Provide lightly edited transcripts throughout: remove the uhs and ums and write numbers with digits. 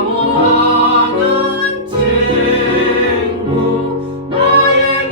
사모하는 친구 나의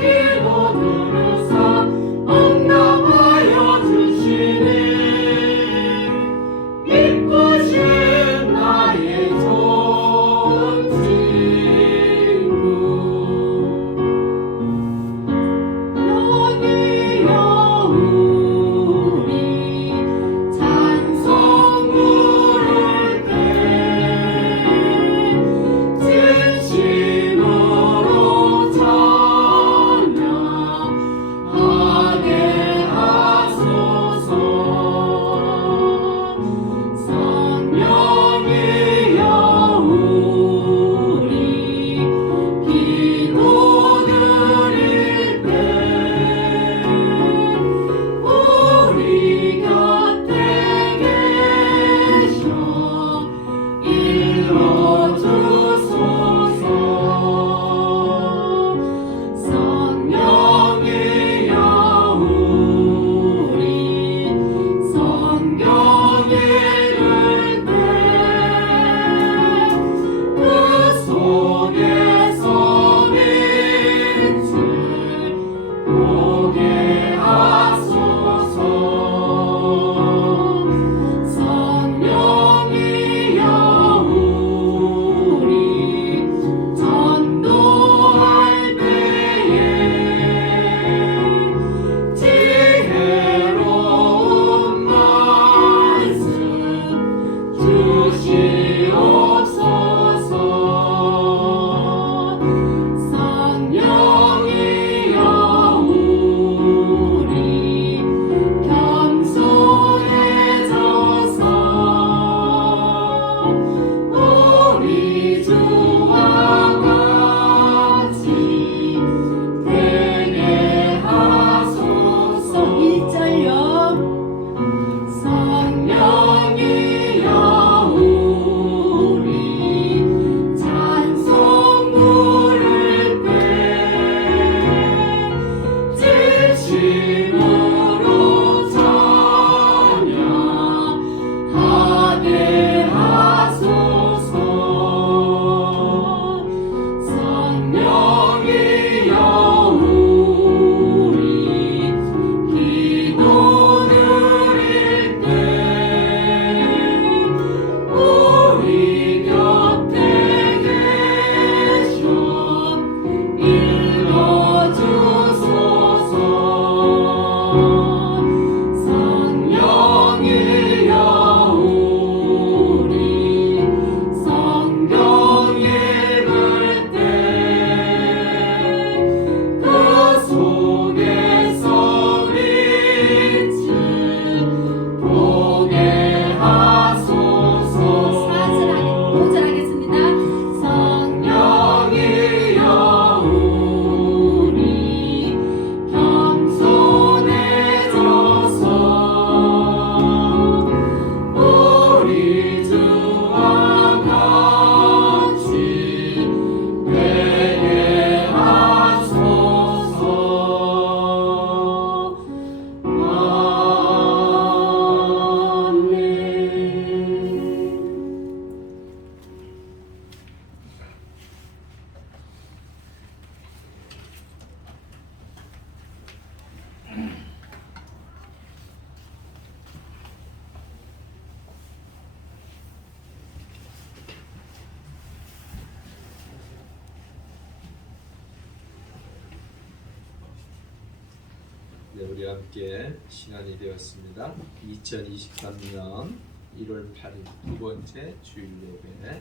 네, 우리 함께 시간이 되었습니다. 2023년 1월 8일 두 번째 주일 예배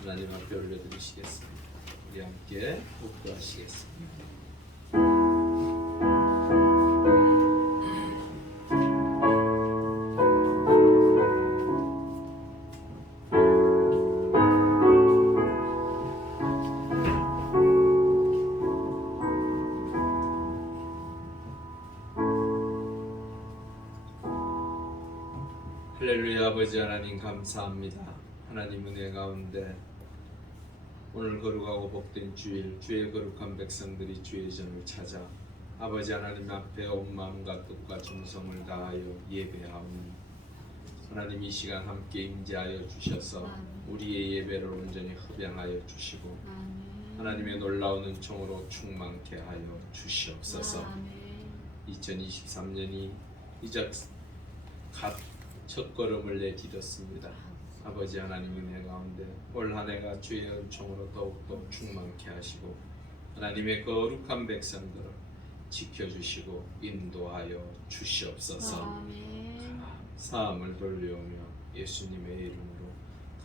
하나님 앞에 올려드리시겠습니다. 우리 함께 복도하시겠습니다. 할렐루야. 아버지 하나님 감사합니다. 하나님 은혜 가운데 오늘 거룩하고 복된 주일, 주의 거룩한 백성들이 주의 전을 찾아 아버지 하나님 앞에 온 마음과 뜻과 정성을 다하여 예배하오니 하나님 이 시간 함께 임재하여 주셔서 우리의 예배를 온전히 흡양하여 주시고 하나님의 놀라운 은총으로 충만케 하여 주시옵소서. 2023년이 이제 갓 첫걸음을 내딛었습니다. 아버지 하나님 은혜 가운데 올 한 해가 주의 은총으로 더욱더 충만케 하시고 하나님의 거룩한 백성들을 지켜주시고 인도하여 주시옵소서. 사함을 돌려오며 예수님의 이름으로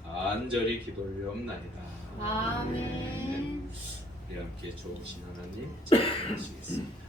간절히 기도 올려옵나이다. 아멘. 우리 함께 좋으신 하나님 찬양하시겠습니다.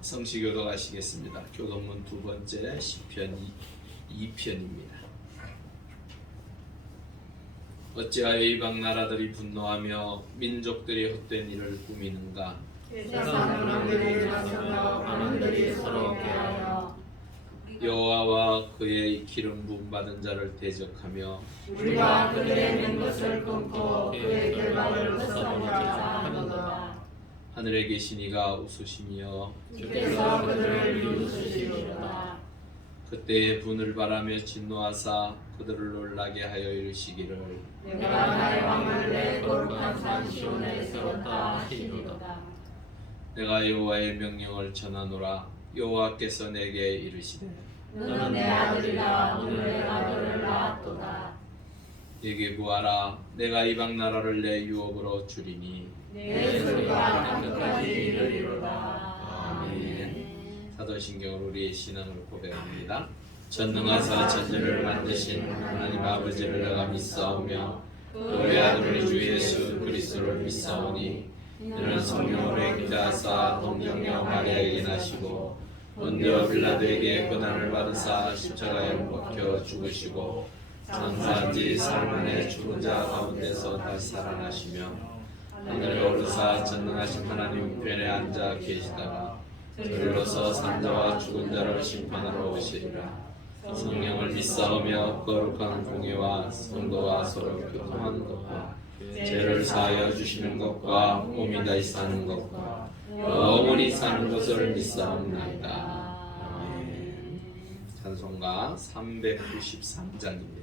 성시교도 가시겠습니다. 교동문 두 번째 시편 2편입니다. 어찌하여 이방 나라들이 분노하며 민족들이 헛된 일을 꾸미는가? 세상 문화들이 일어서며 관원들이 서로 괴하여 여호와와 그의 기름 부음 받은 자를 대적하며 우리가 그들의 맹 것을 끊고 그의 결박을 벗어보자 하는도다. 하늘에 계신 이가 웃으시며 주께서 그들을 비웃으시리로다. 그때의 분을 바라며 진노하사 그들을 놀라게 하여 이르시기를 내가 나의 왕을 내 거룩한 산 시온에 세웠다 하시리로다. 내가 여호와의 명령을 전하노라. 여호와께서 내게 이르시되 너는 내 아들이라. 오늘 내가 너를 낳았도다. 내게 구하라. 내가 이방 나라를 내 유업으로 주리니 내 소리가 땅끝까지 이르리로다. 아멘. 사도신경으로 우리의 신앙을 고백합니다. 전능하사 천지를 만드신 하나님 아버지를 내가 믿사오며 그의 아들 우리 주 예수 그리스도를 믿사오니 이는 성령으로 행자하사 동정녀 마리아에게 나시고 본디오 빌라도에게 고난을 받으사 십자가에 못 박혀 죽으시고 장사한 지 사흘 만에 죽은 자 가운데서 다시 살아나시며 하늘에 오르사 전능하신 하나님 우편에 앉아 계시다가 저리로서 산자와 죽은 자를 심판하러 오시리라. 성령을 믿사오며 거룩한 공예와 성도와 서로 교통하는 것과 죄를 사하여 주시는 것과 몸이 다시 사는 것과 영원히 사는 것을 믿사옵나이다. 아멘. 찬송가 393장입니다.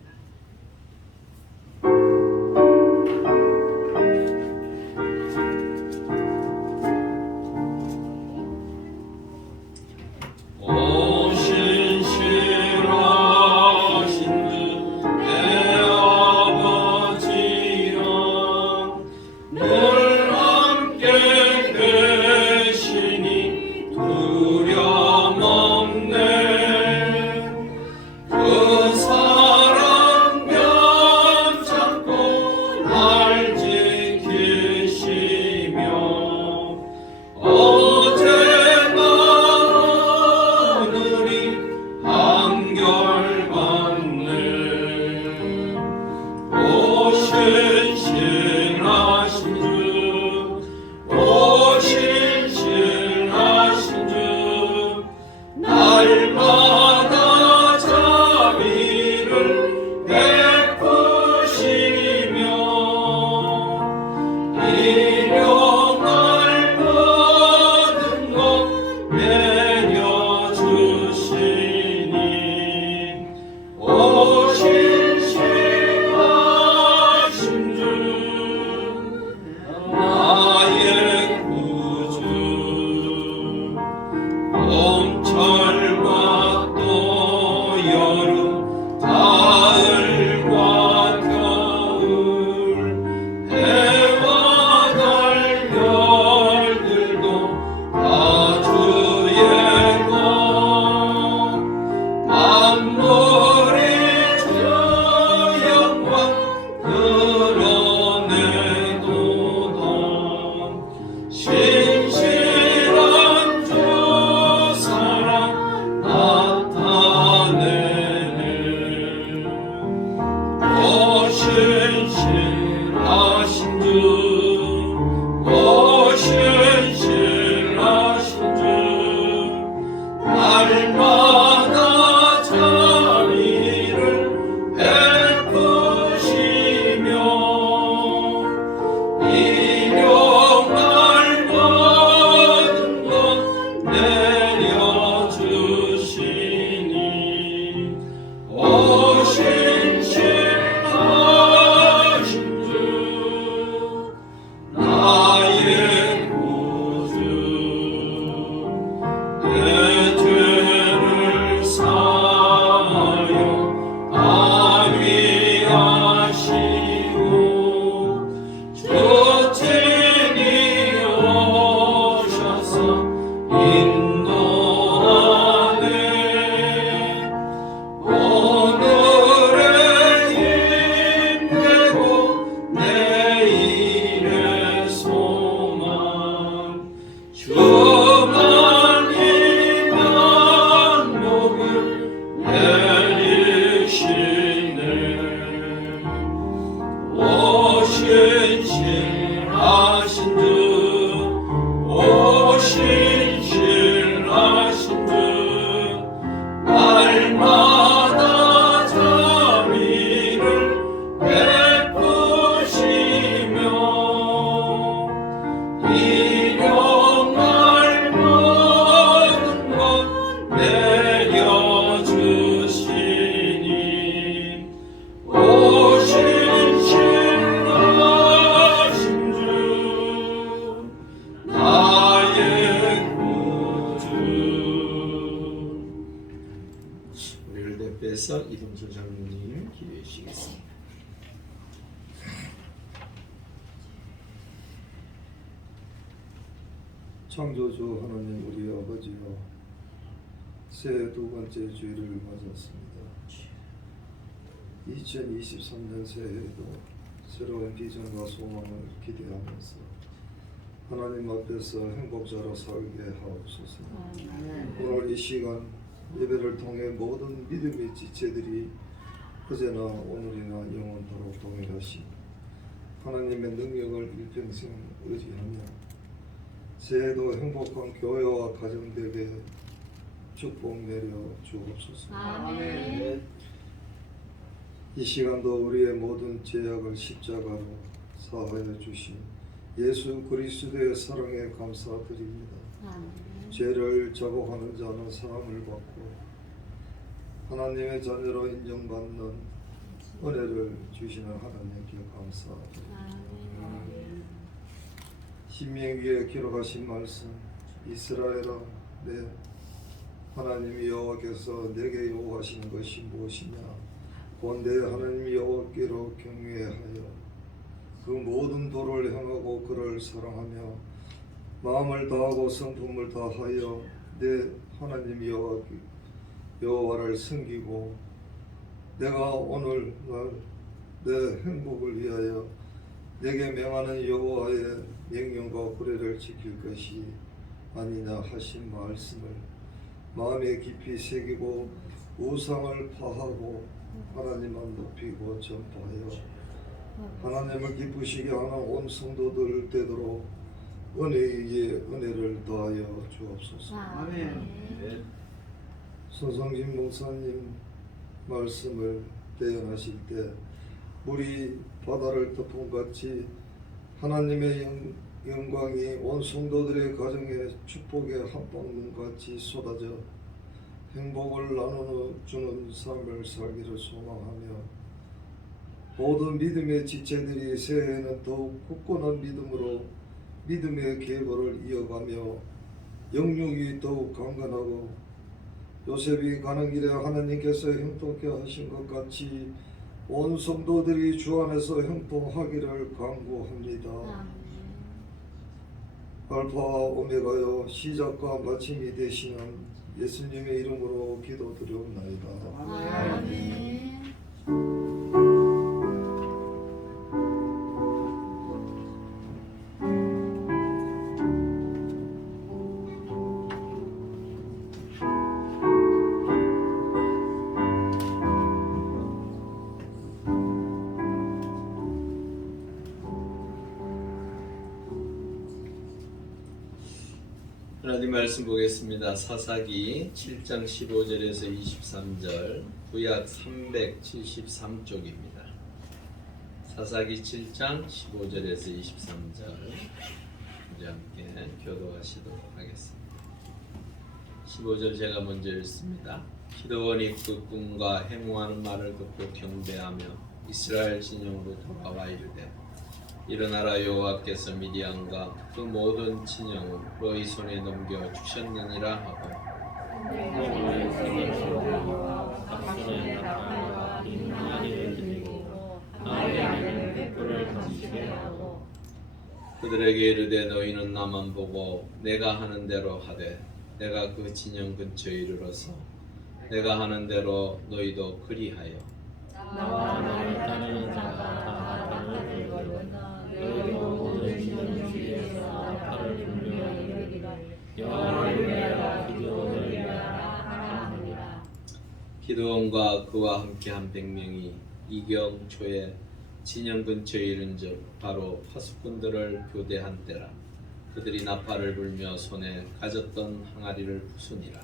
신실한 주 사랑 나타내네. 신실하신 주, 신실하신 주, 날마다 자비를 베푸시며 일용할 모든 것 내려주시니 신실하신 주 나의 구주 내 죄를 사하여 안위하시고 주 친히 오셔서 인도하네. 오늘의 힘되고 내일의 소망 주만이면 복을 내리시네. 신실하신 주, 신실하신 주, 날마다 자비를 베푸시며 일용할 모든 것 내려주시니 신실하신 주 나의 구주. 우리를 대표해서 이동철 장로님 기도해 주시겠습니다. 창조주 하나님 우리 아버지여, 새해 두 번째 주일을 맞았습니다. 2023년 새해에도 새로운 비전과 소망을 기대하면서 하나님 앞에서 행복자로 살게 하옵소서. 오늘 이 시간 예배를 통해 모든 믿음의 지체들이 어제나 오늘이나 영원토록 동일하신 하나님의 능력을 일평생 의지하며 새해도 행복한 교회와 가정들에게 축복 내려 주옵소서. 아멘. 이 시간도 우리의 모든 죄악을 십자가로 사하여 주신 예수 그리스도의 사랑에 감사드립니다. 죄를 자복하는 자는 사함을 받고 하나님의 자녀로 인정받는 은혜를 주시는 하나님께 감사드립니다. 신명기에 기록하신 말씀, 이스라엘아, 내 하나님 여호와께서 내게 요구하시는 것이 무엇이냐? 곧 내 하나님 여호와께로 경외하여 그 모든 도를 행하고 그를 사랑하며 마음을 다하고 성품을 다하여 내 하나님 여호와를 섬기고 내가 오늘 날 내 행복을 위하여 내게 명하는 여호와의 명령과 규례를 지킬 것이 아니냐 하신 말씀을 마음에 깊이 새기고 우상을 파하고 하나님만 높이고 전파하여 하나님을 기쁘시게 하는 온 성도들 되도록 은혜 위에 은혜를 더하여 주옵소서. 아멘. 손성진 목사님 말씀을 대연하실 때 물이 바다를 덮음같이 하나님의 영광이 온 성도들의 가정에 축복의 한방눈같이 쏟아져 행복을 나누어주는 삶을 살기를 소망하며 모든 믿음의 지체들이 새해에는 더욱 굳건한 믿음으로 믿음의 계보를 이어가며 영육이 더욱 강건하고 요셉이 가는 길에 하나님께서 형통케 하신 것 같이 온 성도들이 주 안에서 형통하기를 간구합니다. 알파와 오메가여 시작과 마침이 되시는 예수님의 이름으로 기도드리옵나이다. 아멘. 하나님 말씀 보겠습니다. 사사기 7장 15절에서 23절, 구약 373쪽입니다. 사사기 7장 15절에서 23절 우리 함께 교도하시도록 하겠습니다. 15절 제가 먼저 읽습니다. 기드온이 그 꿈과 해몽하는 말을 듣고 경배하며 이스라엘 진영으로 돌아와 이르되 일어나라, 여호와께서 미디안과 그 모든 진영을 너희 손에 넘겨 주셨느니라 하고 각손에 나타나와 인마니를 드리고 아리아는 횃불을 던지게 하고 그들에게 이르되 너희는 나만 보고 내가 하는 대로 하되 내가 그 진영 근처에 이르러서 내가 하는 대로 너희도 그리하여 나와 나를 따르는 자가 다 나를 들거든 너희도 모든 진영 주위에서 나팔을 불며 이르기를 여호와를 위하여 기드온을 위하라 하라 하니라. 기드온과 그와 함께한 100명이 이경 초에 진영 근처에 이른즉 바로 파수꾼들을 교대한 때라. 그들이 나팔을 불며 손에 가졌던 항아리를 부수니라.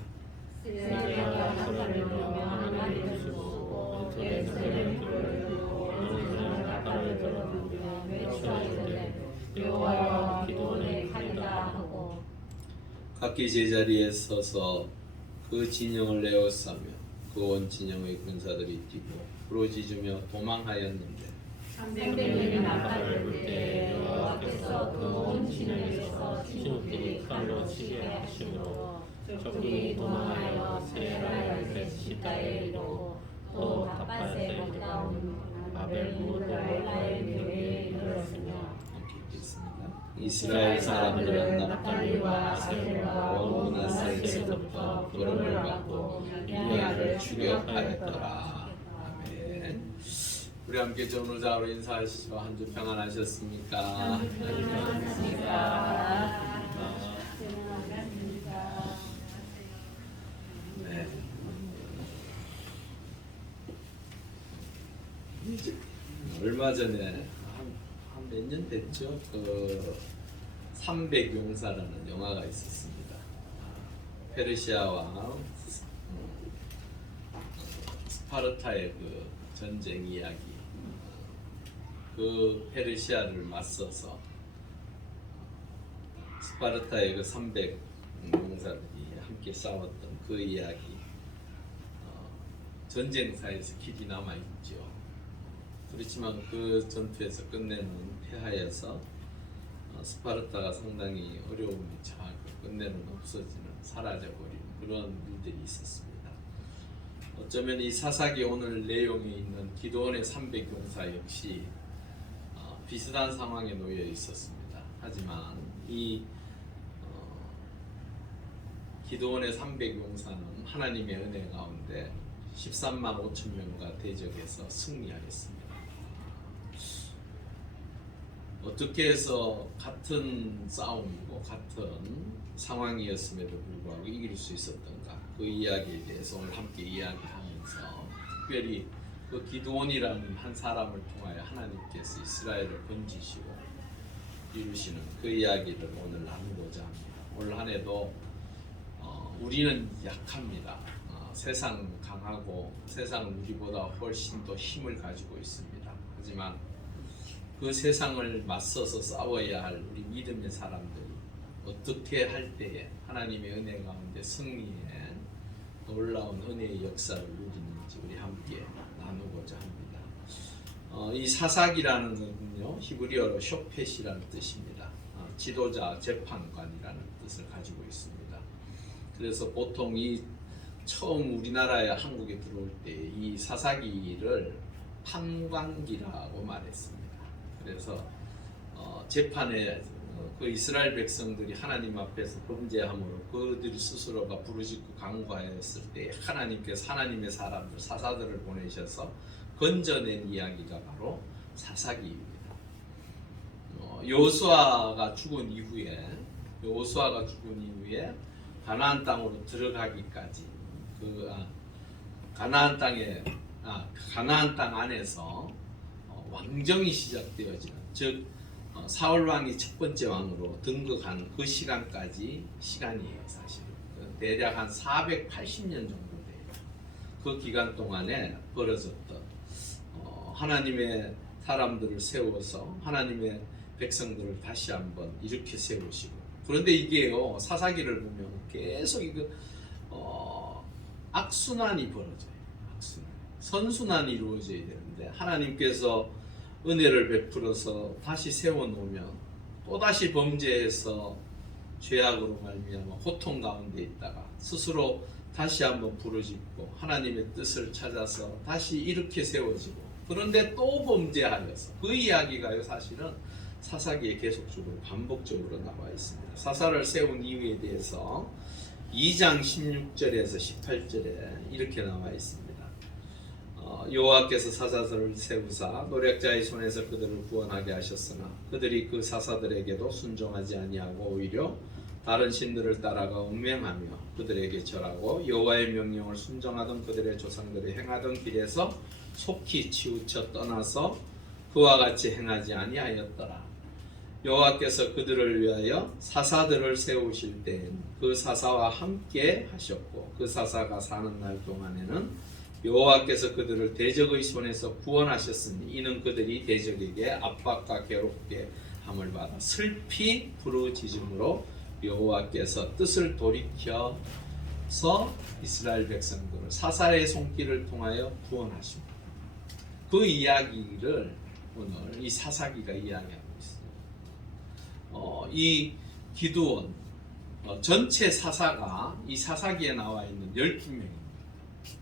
세례가 나팔을 불며 하나님을 부수고 왼손에 불을 들고 오른손에 나팔을 들어 불며 외쳐 이르되 여호와여 기드온의 칼이다 하고 각기 제자리에 서서 그 진영을 에워싸며 그 온 진영의 군사들이 뛰고 부르짖으며 도망하였는데 300명이 나팔을 불 때 여호와께서 그 온 진영에서 친구들이 칼로 치게 하심으로 적군이 도망하여 세라 열매 시다에 이르고 또 닷밭에 가까운 아벨 몰라의 묘에 이르렀으며 이스라엘 사람들은 납달리와 아셀과 온 문하세에서부터 부름을 받고 미디안을 추격하였더라. 아멘. 우리 함께 전우자로 인사하시죠. 한 주 평안하셨습니까? 네. 이제 얼마 전에 한 몇 년 됐죠? 그 300용사라는 영화가 있었습니다. 페르시아와 스파르타의 그 전쟁 이야기. 그 페르시아를 맞서서 스파르타의 그 300용사들이 함께 싸웠던 그 이야기. 전쟁사에서 길이 남아 있죠. 그렇지만 그 전투에서 끝내는 패하여서 스파르타가 상당히 어려움에 처하고 끝내는 없어지는 사라져버리는 그런 일들이 있었습니다. 어쩌면 이 사사기 오늘 내용에 있는 기드온의 300용사 역시 비슷한 상황에 놓여 있었습니다. 하지만 이 기드온의 300용사는 하나님의 은혜 가운데 13만 5천 명과 대적해서 승리하였습니다. 어떻게 해서 같은 싸움이고 같은 상황이었음에도 불구하고 이길 수 있었던가, 그 이야기에 대해서 오늘 함께 이야기하면서 특별히 그 기드온이라는 한 사람을 통하여 하나님께서 이스라엘을 건지시고 이루시는 그 이야기를 오늘 나누고자 합니다. 올 한 해도 우리는 약합니다. 세상 강하고 세상 우리보다 훨씬 더 힘을 가지고 있습니다. 하지만 그 세상을 맞서서 싸워야 할 우리 믿음의 사람들이 어떻게 할 때에 하나님의 은혜 가운데 승리에 놀라운 은혜의 역사를 누리는지 우리 함께 나누고자 합니다. 이 사사기라는 것은요, 히브리어로 쇼펫이라는 뜻입니다. 지도자, 재판관이라는 뜻을 가지고 있습니다. 그래서 보통 이 처음 우리나라에 한국에 들어올 때 이 사사기를 판관기라고 말했습니다. 그래서 재판에 그 이스라엘 백성들이 하나님 앞에서 범죄함으로 그들 스스로가 부르짖고 간구하였을 때 하나님께서 하나님의 사람들, 사사들을 보내셔서 건져낸 이야기가 바로 사사기입니다. 여호수아가 죽은 이후에 가나안 땅으로 들어가기까지 가나안 땅 안에서 왕정이 시작되어지는, 즉 사울 왕이 첫 번째 왕으로 등극한 그 시간이에요. 사실 대략 한 480년 정도 돼요. 그 기간 동안에 벌어졌던 하나님의 사람들을 세워서 하나님의 백성들을 다시 한번 이렇게 세우시고, 그런데 이게요, 사사기를 보면 계속 이거 악순환이 벌어져요. 악순환. 선순환이 이루어져야 되는데 하나님께서 은혜를 베풀어서 다시 세워놓으면 또다시 범죄해서 죄악으로 말미암아 고통 가운데 있다가 스스로 다시 한번 부르짖고 하나님의 뜻을 찾아서 다시 이렇게 세워지고, 그런데 또 범죄하여서, 그 이야기가요 사실은 사사기에 계속적으로 반복적으로 나와 있습니다. 사사를 세운 이유에 대해서 2장 16절에서 18절에 이렇게 나와 있습니다. 여호와께서 사사들을 세우사 노략자의 손에서 그들을 구원하게 하셨으나 그들이 그 사사들에게도 순종하지 아니하고 오히려 다른 신들을 따라가 음행하며 그들에게 절하고 여호와의 명령을 순종하던 그들의 조상들이 행하던 길에서 속히 치우쳐 떠나서 그와 같이 행하지 아니하였더라. 여호와께서 그들을 위하여 사사들을 세우실 때엔 그 사사와 함께 하셨고 그 사사가 사는 날 동안에는 여호와께서 그들을 대적의 손에서 구원하셨으니 이는 그들이 대적에게 압박과 괴롭게 함을 받아 슬피 부르짖음으로 여호와께서 뜻을 돌이켜서 이스라엘 백성들을 사사의 손길을 통하여 구원하십니다. 그 이야기를 오늘 이 사사기가 이야기하고 있어요. 이 기드온 전체 사사가 이 사사기에 나와 있는 12명입니다.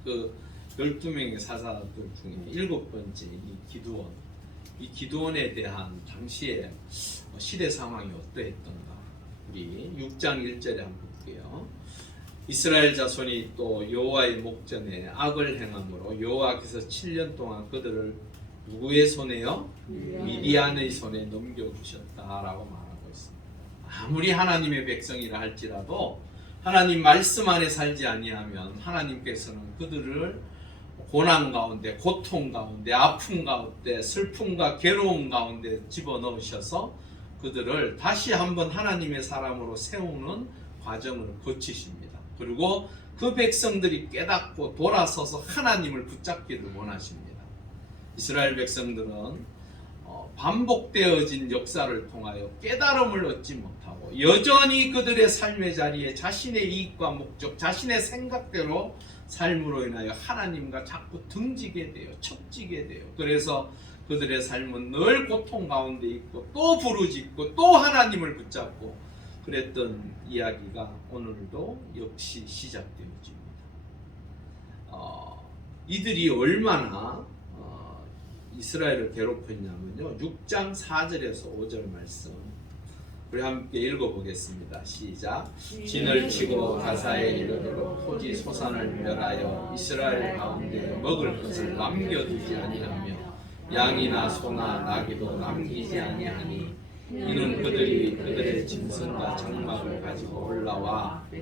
그 12명의 사사들 중에 7번째 이 기드온. 이 기드온에 대한 당시의 시대 상황이 어떠했던가 우리 6장 1절에 한번 볼게요. 이스라엘 자손이 또 여호와의 목전에 악을 행함으로 여호와께서 7년 동안 그들을 누구의 손에요? 미디안의 손에 넘겨주셨다라고 말하고 있습니다. 아무리 하나님의 백성이라 할지라도 하나님 말씀 안에 살지 아니하면 하나님께서는 그들을 고난 가운데, 고통 가운데, 아픔 가운데, 슬픔과 괴로움 가운데 집어넣으셔서 그들을 다시 한번 하나님의 사람으로 세우는 과정을 거치십니다. 그리고 그 백성들이 깨닫고 돌아서서 하나님을 붙잡기를 원하십니다. 이스라엘 백성들은 반복되어진 역사를 통하여 깨달음을 얻지 못하고 여전히 그들의 삶의 자리에 자신의 이익과 목적, 자신의 생각대로 삶으로 인하여 하나님과 자꾸 등지게 돼요. 척지게 돼요. 그래서 그들의 삶은 늘 고통 가운데 있고 또 부르짖고 또 하나님을 붙잡고 그랬던 이야기가 오늘도 역시 시작되어집니다. 이들이 얼마나 이스라엘을 괴롭혔냐면요. 6장 4절에서 5절 말씀 우리 함께 읽어보겠습니다. 시작. 진을 치고 가사에 이르도록 토지 소산을 멸하여 이스라엘 가운데 먹을 것을 남겨두지 아니하며 양이나 소나 나귀도 남기지 아니하니 이는 그들이 그들의 짐승과 장막을 가지고 올라와 그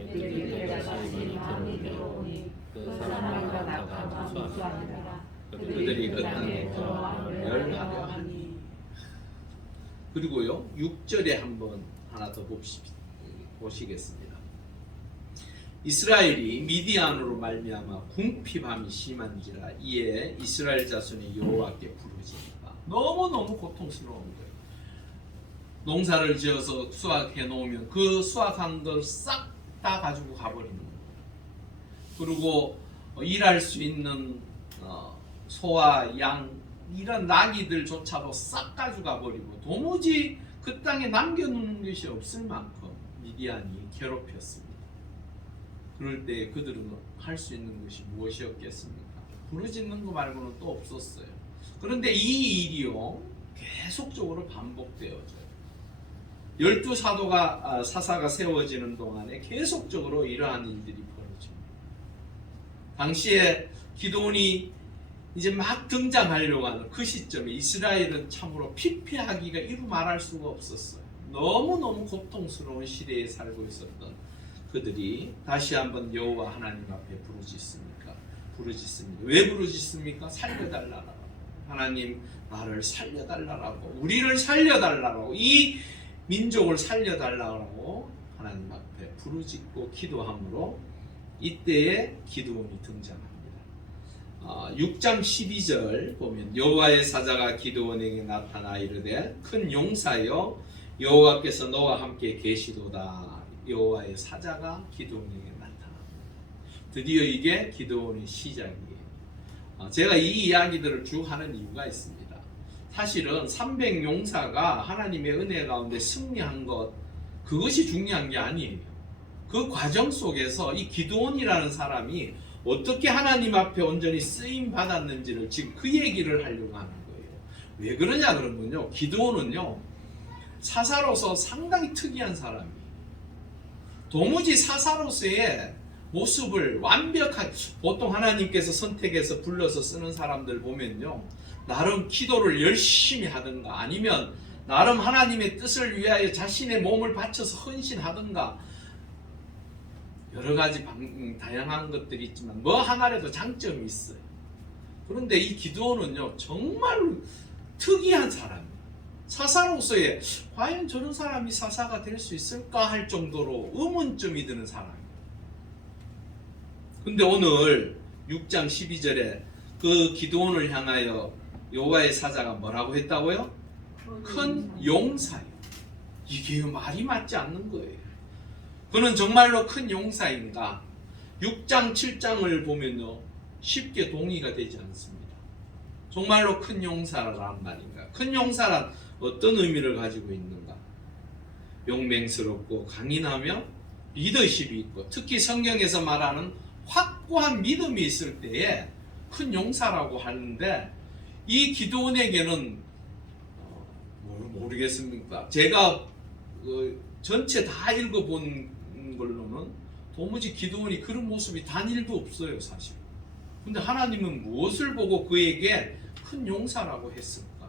사람을 갖다가 무수하니라. 그들이 그 땅에서 멸하려 하니. 그리고요 6절에 한번 하나 더 보시겠습니다. 이스라엘이 미디안으로 말미암아 궁핍함이 심한지라 이에 이스라엘 자손이 여호와께 부르짖다. 너무너무 고통스러운 거예요. 농사를 지어서 수확해 놓으면 그 수확한 걸 싹 다 가지고 가버리는 거예요. 그리고 일할 수 있는 소와 양 이런 나귀들조차도 싹 가져가 버리고 도무지 그 땅에 남겨놓는 것이 없을 만큼 미디안이 괴롭혔습니다. 그럴 때 그들은 할 수 있는 것이 무엇이었겠습니까? 부르짖는 거 말고는 또 없었어요. 그런데 이 일이요 계속적으로 반복되어져요. 12사도가 사사가 세워지는 동안에 계속적으로 이러한 일들이 벌어집니다. 당시에 기드온이 이제 막 등장하려고 하는 그 시점에 이스라엘은 참으로 피폐하기가 이루 말할 수가 없었어요. 너무너무 고통스러운 시대에 살고 있었던 그들이 다시 한번 여호와 하나님 앞에 부르짖습니다. 왜 부르짖습니까? 살려달라고. 하나님 나를 살려달라고, 우리를 살려달라고, 이 민족을 살려달라고 하나님 앞에 부르짖고 기도함으로 이때에 기드온이 등장합니다. 6장 12절 보면 여호와의 사자가 기드온에게 나타나 이르되 큰 용사여 여호와께서 너와 함께 계시도다. 여호와의 사자가 기드온에게 나타납니다. 드디어 이게 기드온의 시작이에요. 제가 이 이야기들을 쭉 하는 이유가 있습니다. 사실은 300용사가 하나님의 은혜 가운데 승리한 것, 그것이 중요한 게 아니에요. 그 과정 속에서 이 기드온이라는 사람이 어떻게 하나님 앞에 온전히 쓰임 받았는지를 지금 그 얘기를 하려고 하는 거예요. 왜 그러냐 그러면요, 기드온은요 사사로서 상당히 특이한 사람이에요. 도무지 사사로서의 모습을 완벽하게, 보통 하나님께서 선택해서 불러서 쓰는 사람들 보면요, 나름 기도를 열심히 하든가 아니면 나름 하나님의 뜻을 위하여 자신의 몸을 바쳐서 헌신하든가 여러 가지 다양한 것들이 있지만 뭐 하나라도 장점이 있어요. 그런데 이 기드온은요 정말 특이한 사람이에요. 사사로서의 과연 저런 사람이 사사가 될 수 있을까 할 정도로 의문점이 드는 사람이에요. 근데 오늘 6장 12절에 그 기드온을 향하여 여호와의 사자가 뭐라고 했다고요? 큰 용사요. 이게 말이 맞지 않는 거예요. 그는 정말로 큰 용사인가? 6장 7장을 보면요 쉽게 동의가 되지 않습니다. 정말로 큰 용사란 말인가? 큰 용사란 어떤 의미를 가지고 있는가? 용맹스럽고 강인하며 리더십이 있고, 특히 성경에서 말하는 확고한 믿음이 있을 때에 큰 용사라고 하는데, 이 기드온에게는 모르겠습니까? 제가 전체 다 읽어본 걸로는 도무지 기드온이 그런 모습이 단일도 없어요, 사실. 근데 하나님은 무엇을 보고 그에게 큰 용사라고 했을까?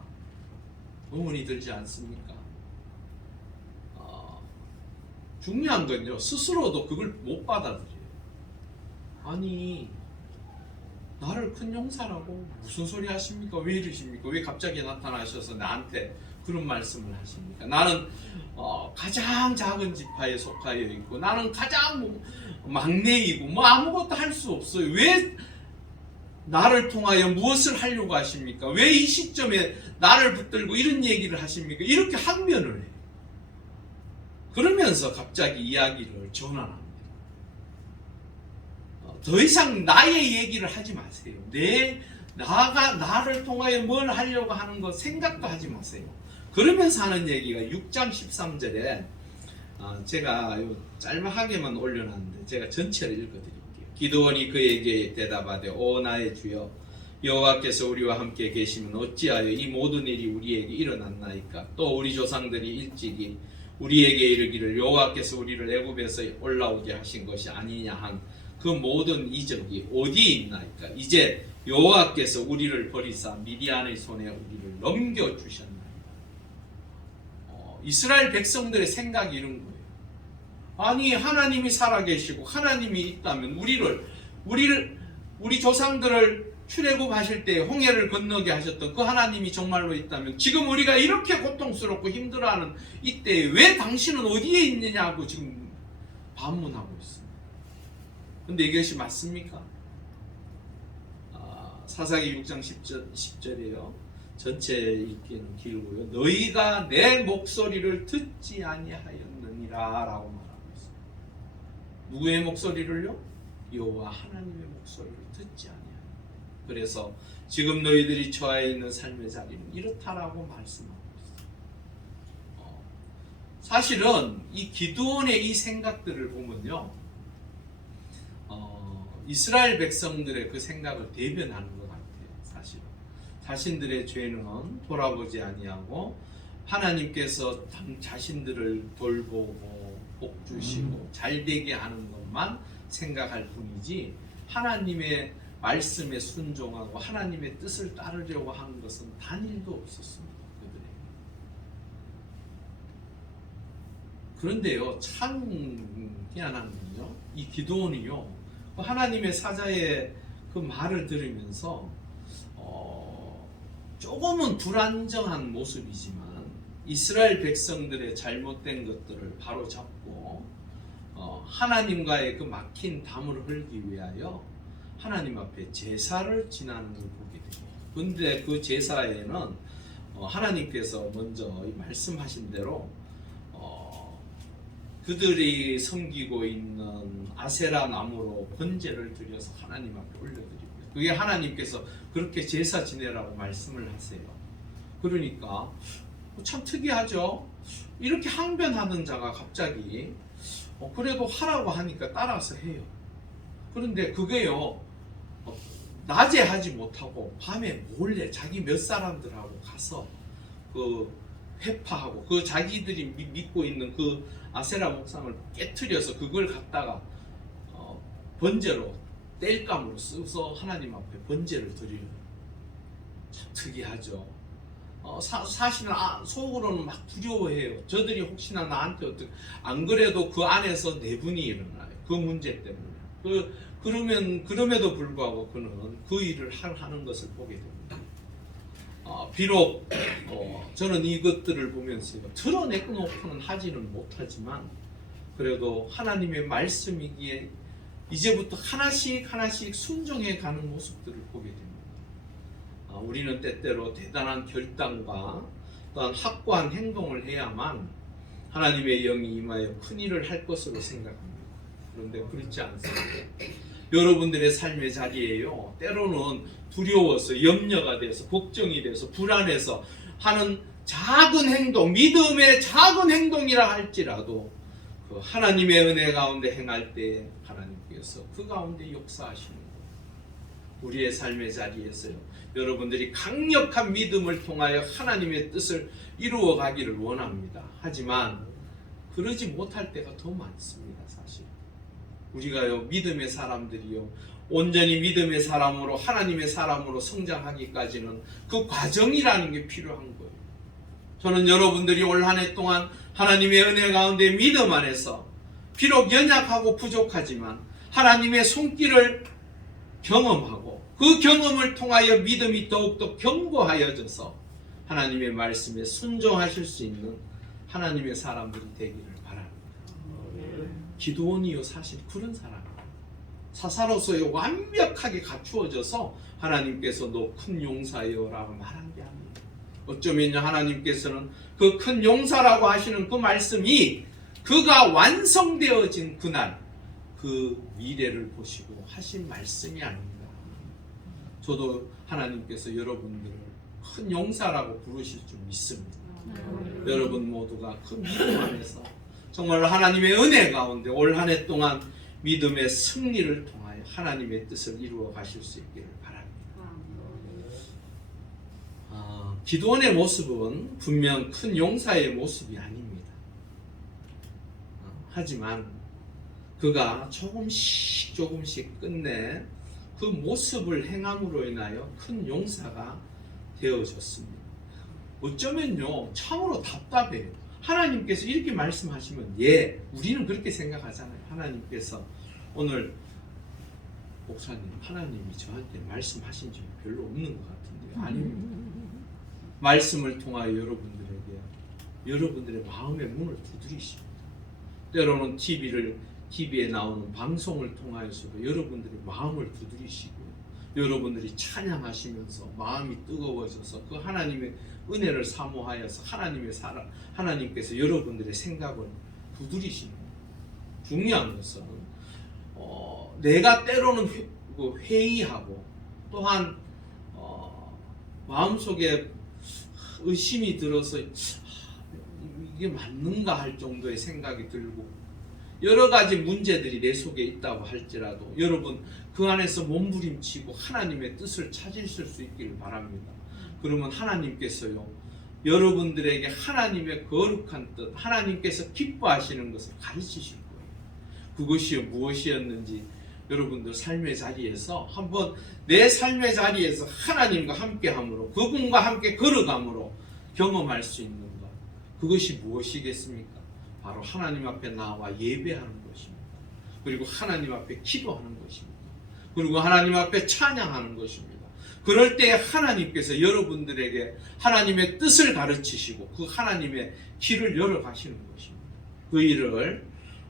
의문이 들지 않습니까? 중요한 건요, 스스로도 그걸 못 받아들여요. 아니, 나를 큰 용사라고 무슨 소리 하십니까? 왜 이러십니까? 왜 갑자기 나타나셔서 나한테 그런 말씀을 하십니까? 나는 가장 작은 지파에 속하여 있고, 나는 가장 막내이고 뭐 아무것도 할 수 없어요. 왜 나를 통하여 무엇을 하려고 하십니까? 왜 이 시점에 나를 붙들고 이런 얘기를 하십니까? 이렇게 항변을 해요. 그러면서 갑자기 이야기를 전환합니다. 더 이상 나의 얘기를 하지 마세요. 나를 통하여 뭘 하려고 하는 거 생각도 하지 마세요. 그러면서 하는 얘기가 6장 13절에 제가 짤막하게만 올려놨는데 제가 전체를 읽어드릴게요. 기드온이 그에게 대답하되 오 나의 주여 여호와께서 우리와 함께 계시면 어찌하여 이 모든 일이 우리에게 일어났나이까? 또 우리 조상들이 일찍이 우리에게 이르기를 여호와께서 우리를 애굽에서 올라오게 하신 것이 아니냐 한 그 모든 이적이 어디에 있나이까? 이제 여호와께서 우리를 버리사 미디안의 손에 우리를 넘겨주셨나이다. 이스라엘 백성들의 생각이 이런 거예요. 아니, 하나님이 살아계시고 하나님이 있다면 우리 조상들을 출애굽하실 때 홍해를 건너게 하셨던 그 하나님이 정말로 있다면 지금 우리가 이렇게 고통스럽고 힘들어하는 이때에 왜 당신은 어디에 있느냐고 지금 반문하고 있습니다. 근데 이것이 맞습니까? 사사기 6장 10절이에요. 전체 읽기는 길고요. 너희가 내 목소리를 듣지 아니하였느니라 라고 말하고 있습니다. 누구의 목소리를요? 여호와 하나님의 목소리를 듣지 아니하였느니라. 그래서 지금 너희들이 처해 있는 삶의 자리는 이렇다라고 말씀하고 있어요. 사실은 이 기드온의 이 생각들을 보면요, 이스라엘 백성들의 그 생각을 대변하는 것 같아요. 사실은 자신들의 죄는 돌아보지 아니하고 하나님께서 자신들을 돌보고 복 주시고 잘되게 하는 것만 생각할 뿐이지 하나님의 말씀에 순종하고 하나님의 뜻을 따르려고 하는 것은 단일도 없었습니다. 그런데요, 참 희한한 건요, 이 기드온이요, 하나님의 사자의 그 말을 들으면서 조금은 불안정한 모습이지만 이스라엘 백성들의 잘못된 것들을 바로잡고 하나님과의 그 막힌 담을 흘기 위하여 하나님 앞에 제사를 지내는 걸 보게 됩니다. 그런데 그 제사에는 하나님께서 먼저 말씀하신 대로 그들이 섬기고 있는 아세라 나무로 번제를 드려서 하나님 앞에 올려드립니다. 그게 하나님께서 그렇게 제사 지내라고 말씀을 하세요. 그러니까 참 특이하죠. 이렇게 항변하는 자가 갑자기 그래도 하라고 하니까 따라서 해요. 그런데 그게요, 낮에 하지 못하고 밤에 몰래 자기 몇 사람들하고 가서 그 회파하고 그 자기들이 믿고 있는 그 아세라 목상을 깨트려서 그걸 갖다가 번제로 땔감으로 써서 하나님 앞에 번제를 드리는, 참 특이하죠. 사실은 속으로는 막 두려워해요. 저들이 혹시나 나한테 어떻게, 안 그래도 그 안에서 내분이 일어나요. 그 문제 때문에. 그럼에도 불구하고 그는 그 일을 하는 것을 보게 됩니다. 비록 저는 이것들을 보면서 드러내놓고는 하지는 못하지만 그래도 하나님의 말씀이기에 이제부터 하나씩 순종해 가는 모습들을 보게 됩니다. 우리는 때때로 대단한 결단과 또한 확고한 행동을 해야만 하나님의 영이 임하여 큰 일을 할 것으로 생각합니다. 그런데 그렇지 않습니다. 여러분들의 삶의 자리에요, 때로는 두려워서 염려가 돼서 걱정이 돼서 불안해서 하는 작은 행동, 믿음의 작은 행동이라 할지라도 그 하나님의 은혜 가운데 행할 때 하나님께서 그 가운데 역사하시는 거예요. 우리의 삶의 자리에서요, 여러분들이 강력한 믿음을 통하여 하나님의 뜻을 이루어 가기를 원합니다. 하지만 그러지 못할 때가 더 많습니다. 사실 우리가요, 믿음의 사람들이요, 온전히 믿음의 사람으로 하나님의 사람으로 성장하기까지는 그 과정이라는 게 필요한 거예요. 저는 여러분들이 올 한 해 동안 하나님의 은혜 가운데 믿음 안에서 비록 연약하고 부족하지만 하나님의 손길을 경험하고 그 경험을 통하여 믿음이 더욱더 견고하여져서 하나님의 말씀에 순종하실 수 있는 하나님의 사람들이 되기를 바랍니다. 기드온이요, 사실 그런 사람이에요. 사사로서의 완벽하게 갖추어져서 하나님께서 너 큰 용사여 라고 말한 게 아니에요. 어쩌면 하나님께서는 그 큰 용사라고 하시는 그 말씀이 그가 완성되어진 그날 그 미래를 보시고 하신 말씀이 아닌가. 저도 하나님께서 여러분들을 큰 용사라고 부르실 줄 믿습니다. 여러분 모두가 그 믿음 안에서 정말 하나님의 은혜 가운데 올 한 해 동안 믿음의 승리를 통하여 하나님의 뜻을 이루어 가실 수 있기를 바랍니다. 기드온의 모습은 분명 큰 용사의 모습이 아닙니다. 하지만 그가 조금씩 끝내 그 모습을 행함으로 인하여 큰 용사가 되어졌습니다. 어쩌면요, 참으로 답답해요. 하나님께서 이렇게 말씀하시면 우리는 그렇게 생각하잖아요. 하나님께서 오늘 목사님, 하나님이 저한테 말씀하신 적이 별로 없는 것 같은데요. 아닙니다. 말씀을 통하여 여러분들의 마음의 문을 두드리십니다. 때로는 TV에 나오는 방송을 통하여서도 여러분들의 마음을 두드리시고요, 여러분들이 찬양하시면서 마음이 뜨거워져서 그 하나님의 은혜를 사모하여서 하나님께서 여러분들의 생각을 두드리시는 거예요. 중요한 것은 내가 때로는 회의하고 또한 마음속에 의심이 들어서 이게 맞는가 할 정도의 생각이 들고 여러 가지 문제들이 내 속에 있다고 할지라도 여러분 그 안에서 몸부림치고 하나님의 뜻을 찾으실 수 있기를 바랍니다. 그러면 하나님께서요, 여러분들에게 하나님의 거룩한 뜻, 하나님께서 기뻐하시는 것을 가르치실 거예요. 그것이 무엇이었는지 여러분들 삶의 자리에서 한번 내 삶의 자리에서 하나님과 함께함으로, 그분과 함께 걸어감으로 경험할 수 있는 것, 그것이 무엇이겠습니까? 바로 하나님 앞에 나와 예배하는 것입니다. 그리고 하나님 앞에 기도하는 것입니다. 그리고 하나님 앞에 찬양하는 것입니다. 그럴 때 하나님께서 여러분들에게 하나님의 뜻을 가르치시고 그 하나님의 길을 열어 가시는 것입니다. 그 일을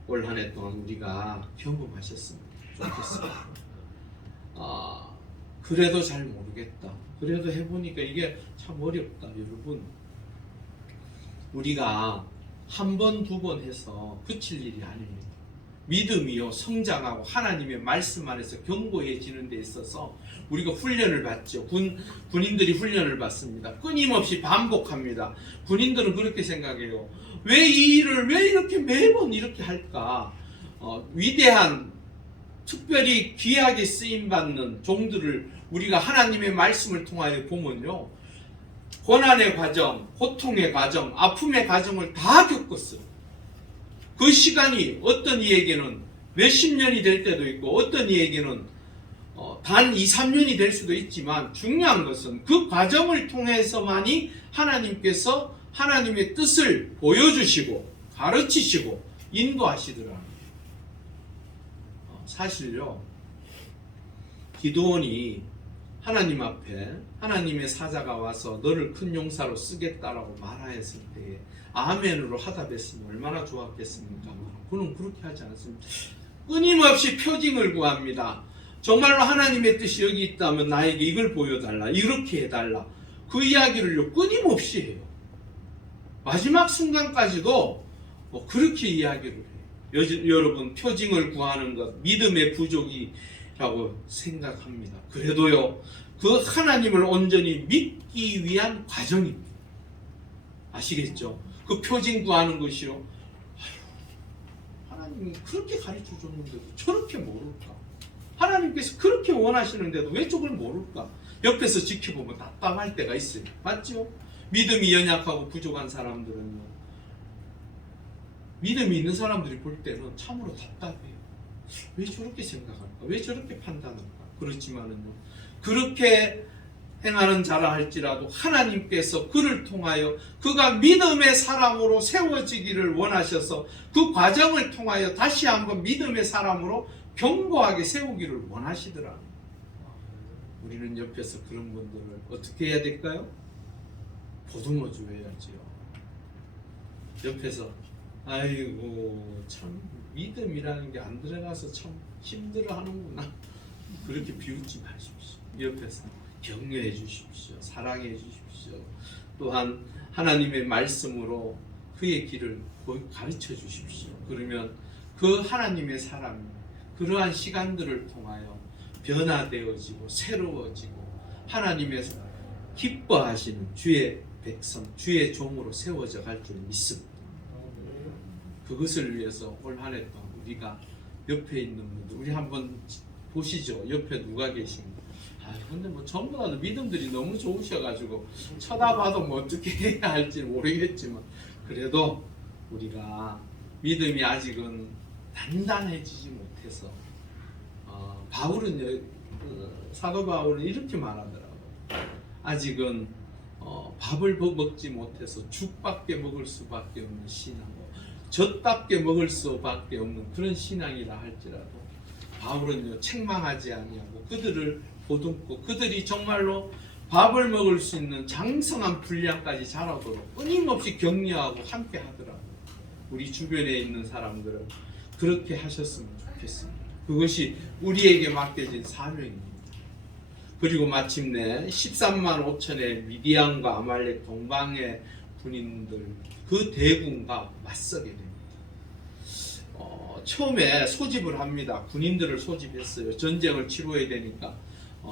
올 한 해 동안 우리가 경험하셨으면 좋겠습니다. 그래도 잘 모르겠다. 그래도 해보니까 이게 참 어렵다. 여러분, 우리가 한 번, 두 번 해서 그칠 일이 아닙니다. 믿음이요, 성장하고 하나님의 말씀 안에서 견고해지는 데 있어서 우리가 훈련을 받죠. 군인들이 훈련을 받습니다. 끊임없이 반복합니다. 군인들은 그렇게 생각해요. 왜 이 일을 왜 이렇게 매번 이렇게 할까? 위대한, 특별히 귀하게 쓰임받는 종들을 우리가 하나님의 말씀을 통하여 보면요, 고난의 과정, 고통의 과정, 아픔의 과정을 다 겪었어요. 그 시간이 어떤 이에게는 몇십 년이 될 때도 있고 어떤 이에게는 단 2, 3년이 될 수도 있지만, 중요한 것은 그 과정을 통해서만이 하나님께서 하나님의 뜻을 보여주시고 가르치시고 인도하시더라고요. 사실요, 기드온이 하나님 앞에 하나님의 사자가 와서 너를 큰 용사로 쓰겠다라고 말하였을 때에 아멘으로 하답했으면 얼마나 좋았겠습니까? 그는 그렇게 하지 않습니다. 끊임없이 표징을 구합니다. 정말로 하나님의 뜻이 여기 있다면 나에게 이걸 보여달라, 이렇게 해달라, 그 이야기를요 끊임없이 해요. 마지막 순간까지도 그렇게 이야기를 해요. 여러분, 표징을 구하는 것 믿음의 부족이라고 생각합니다. 그래도요, 그 하나님을 온전히 믿기 위한 과정입니다. 아시겠죠? 그 표징 구하는 것이요, 하나님이 그렇게 가르쳐 줬는데도 저렇게 모를까? 하나님께서 그렇게 원하시는데도 왜 저걸 모를까? 옆에서 지켜보면 답답할 때가 있어요. 맞죠? 믿음이 연약하고 부족한 사람들은요, 믿음이 있는 사람들이 볼 때는 참으로 답답해요. 왜 저렇게 생각할까? 왜 저렇게 판단할까? 그렇지만은요, 그렇게 행하는 자라 할지라도 하나님께서 그를 통하여 그가 믿음의 사람으로 세워지기를 원하셔서 그 과정을 통하여 다시 한번 믿음의 사람으로 견고하게 세우기를 원하시더라. 우리는 옆에서 그런 분들을 어떻게 해야 될까요? 보듬어 줘야지요. 옆에서 아이고 참 믿음이라는 게 안 들어가서 참 힘들어 하는구나, 그렇게 비웃지 마십시오. 옆에서 격려해 주십시오. 사랑해 주십시오. 또한 하나님의 말씀으로 그의 길을 가르쳐 주십시오. 그러면 그 하나님의 사람이 그러한 시간들을 통하여 변화되어지고 새로워지고 하나님의 기뻐하시는 주의 백성, 주의 종으로 세워져 갈 줄 믿습니다. 그것을 위해서 올 한 해 동안 우리가 옆에 있는 분들, 우리 한번 보시죠. 옆에 누가 계신가? 근데 뭐 전부 다 믿음들이 너무 좋으셔가지고 쳐다봐도 뭐 어떻게 해야 할지 모르겠지만, 그래도 우리가 믿음이 아직은 단단해지지 못해서 바울은 사도 바울은 이렇게 말하더라고요. 아직은 밥을 먹지 못해서 죽밖에 먹을 수밖에 없는 신앙, 젖밖에 먹을 수밖에 없는 그런 신앙이라 할지라도 바울은요 책망하지 아니하고 그들을 보듬고 그들이 정말로 밥을 먹을 수 있는 장성한 분량까지 자라도록 끊임없이 격려하고 함께 하더라고요. 우리 주변에 있는 사람들은 그렇게 하셨으면 좋겠습니다. 그것이 우리에게 맡겨진 사명입니다. 그리고 마침내 13만 5천의 미디안과 아말렉 동방의 군인들, 그 대군과 맞서게 됩니다. 처음에 소집을 합니다. 군인들을 소집했어요. 전쟁을 치러야 되니까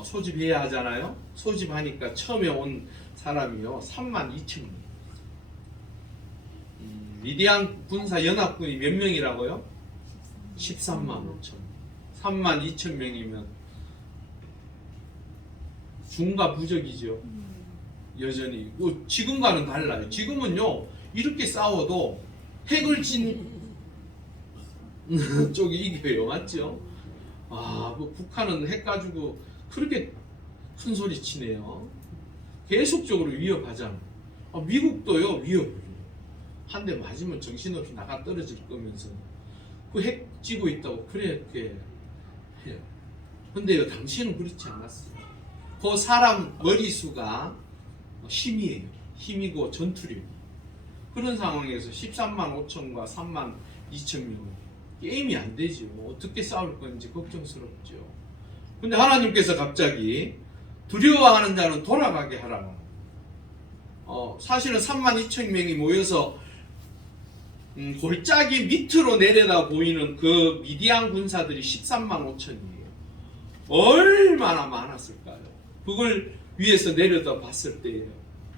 소집해야 하잖아요. 소집하니까 처음에 온 사람이요 3만 2천 명. 미디안 군사 연합군이 몇 명이라고요? 13만 5천. 3만 2천 명이면 중과 부적이죠. 여전히 지금과는 달라요. 지금은요 이렇게 싸워도 핵을 진 쪽이 이겨요. 맞죠? 뭐 북한은 핵 가지고 그렇게 큰 소리 치네요. 계속적으로 위협하잖아요. 미국도요 위협을 한 대 맞으면 정신없이 나가 떨어질 거면서 그 핵 쥐고 있다고 그렇게 해요. 근데요 당시에는 그렇지 않았어요. 그 사람 머리수가 힘이에요. 힘이고 전투력. 그런 상황에서 13만 5천과 3만 2천 명 게임이 안 되죠. 어떻게 싸울 건지 걱정스럽죠. 근데 하나님께서 갑자기 두려워하는 자는 돌아가게 하라고. 사실은 3만 2천 명이 모여서 골짜기 밑으로 내려다 보이는 그 미디안 군사들이 13만 5천이에요. 얼마나 많았을까요? 그걸 위에서 내려다 봤을 때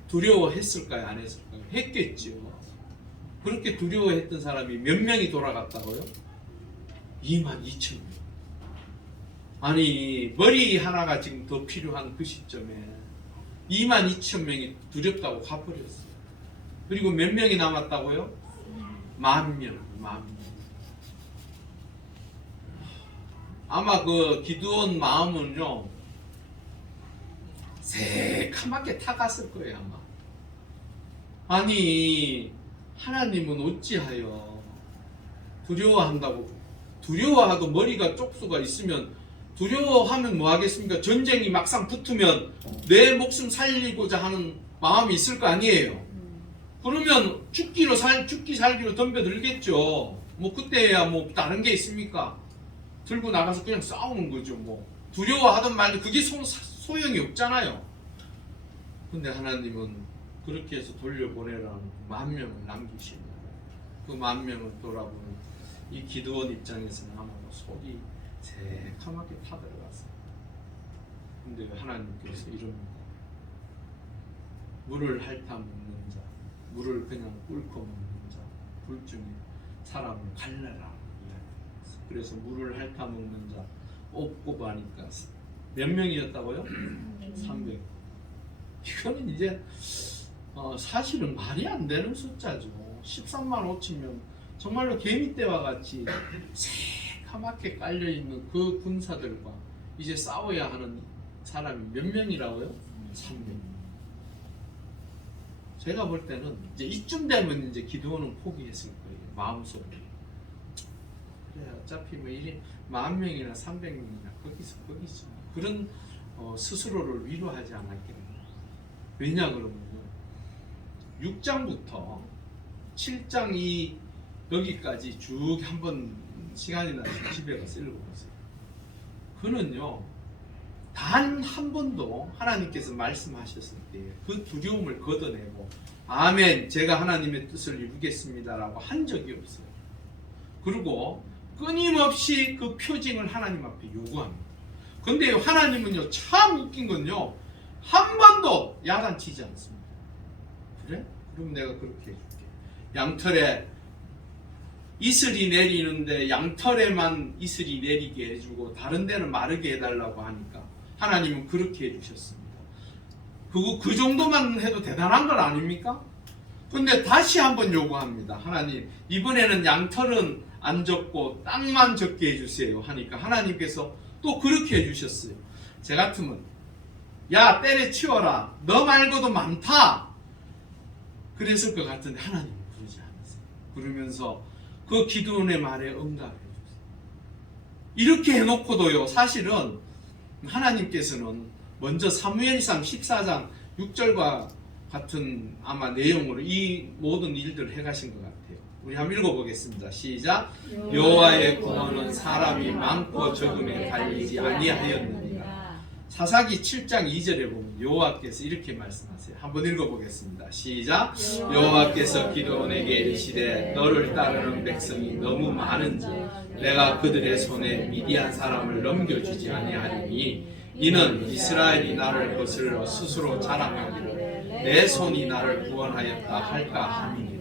두려워했을까요? 안 했을까요? 했겠죠. 그렇게 두려워했던 사람이 몇 명이 돌아갔다고요? 2만 2천 명. 아니 머리 하나가 지금 더 필요한 그 시점에 2만 2천 명이 두렵다고 가버렸어요. 그리고 몇 명이 남았다고요? 10,000명. 아마 그 기드온 마음은요 새카맣게 타갔을 거예요 아마. 아니 하나님은 어찌하여 두려워한다고. 두려워하고 머리가 쪽수가 있으면 두려워하면 뭐 하겠습니까? 전쟁이 막상 붙으면 내 목숨 살리고자 하는 마음이 있을 거 아니에요. 그러면 죽기 살기로 덤벼들겠죠. 뭐 그때야 뭐 다른 게 있습니까? 들고 나가서 그냥 싸우는 거죠. 뭐 두려워하든 말든 그게 소용이 없잖아요. 근데 하나님은 그렇게 해서 돌려보내라는 10,000명을 남기십니다. 그 10,000명을 돌아보는 이 기드온 입장에서는 아마 속이 새카맣게 타들어갔어요. 근데 하나님께서 이럽니다. 물을 핥아 먹는 자, 물을 그냥 끓고 먹는 자, 둘 중에 사람을 갈라라. 그래서 물을 핥아 먹는 자 꼽아니까 몇 명이었다고요? 300. 이거는 이제 사실은 말이 안 되는 숫자죠. 13만 5천 명. 정말로 개미떼와 같이 새카맣게 깔려있는 그 군사들과 이제 싸워야 하는 사람이 몇 명이라고요? 300. 제가 볼 때는 이제 이쯤 되면 이제 기도는 포기했을 거예요. 마음속에. 그래 어차피 뭐 10,000명이나 300명이나 거기서 그런 스스로를 위로하지 않았겠느냐. 왜냐 그러면요 6장부터 7장 여기까지 쭉 한번 시간이 나시면 집에 가서 읽어보세요. 그는요 단 한 번도 하나님께서 말씀하셨을 때 그 두려움을 걷어내고 아멘 제가 하나님의 뜻을 이루겠습니다라고 한 적이 없어요. 그리고 끊임없이 그 표징을 하나님 앞에 요구합니다. 근데 하나님은요 참 웃긴 건요 한 번도 야단치지 않습니다. 그래? 그럼 내가 그렇게 해줄게. 양털에 이슬이 내리는데 양털에만 이슬이 내리게 해주고 다른 데는 마르게 해달라고 하니까 하나님은 그렇게 해주셨습니다. 그 정도만 해도 대단한 건 아닙니까? 근데 다시 한번 요구합니다. 하나님 이번에는 양털은 안 적고 땅만 적게 해주세요 하니까 하나님께서 또 그렇게 해주셨어요. 제 같으면 야 때려치워라 너 말고도 많다 그랬을 것 같은데 하나님은 그러지 않았어요. 그러면서 그 기드온의 말에 응답해 줬어요. 이렇게 해놓고도요 사실은 하나님께서는 먼저 사무엘상 14장 6절과 같은 아마 내용으로 이 모든 일들을 해가신 것 같아요. 우리 한번 읽어보겠습니다. 시작. 여호와의 구원은 사람이 많고 적음에 달리지 아니하였느니라. 사사기 7장 2절에 보면 여호와께서 이렇게 말씀하세요. 한번 읽어보겠습니다. 시작. 여호와께서 기드온에게 이르시되 너를 따르는 백성이 너무 많은지 내가 그들의 손에 미디안 사람을 넘겨주지 아니하리니 이는 이스라엘이 나를 거슬러 스스로 자랑하기를 내 손이 나를 구원하였다 할까 함이니라.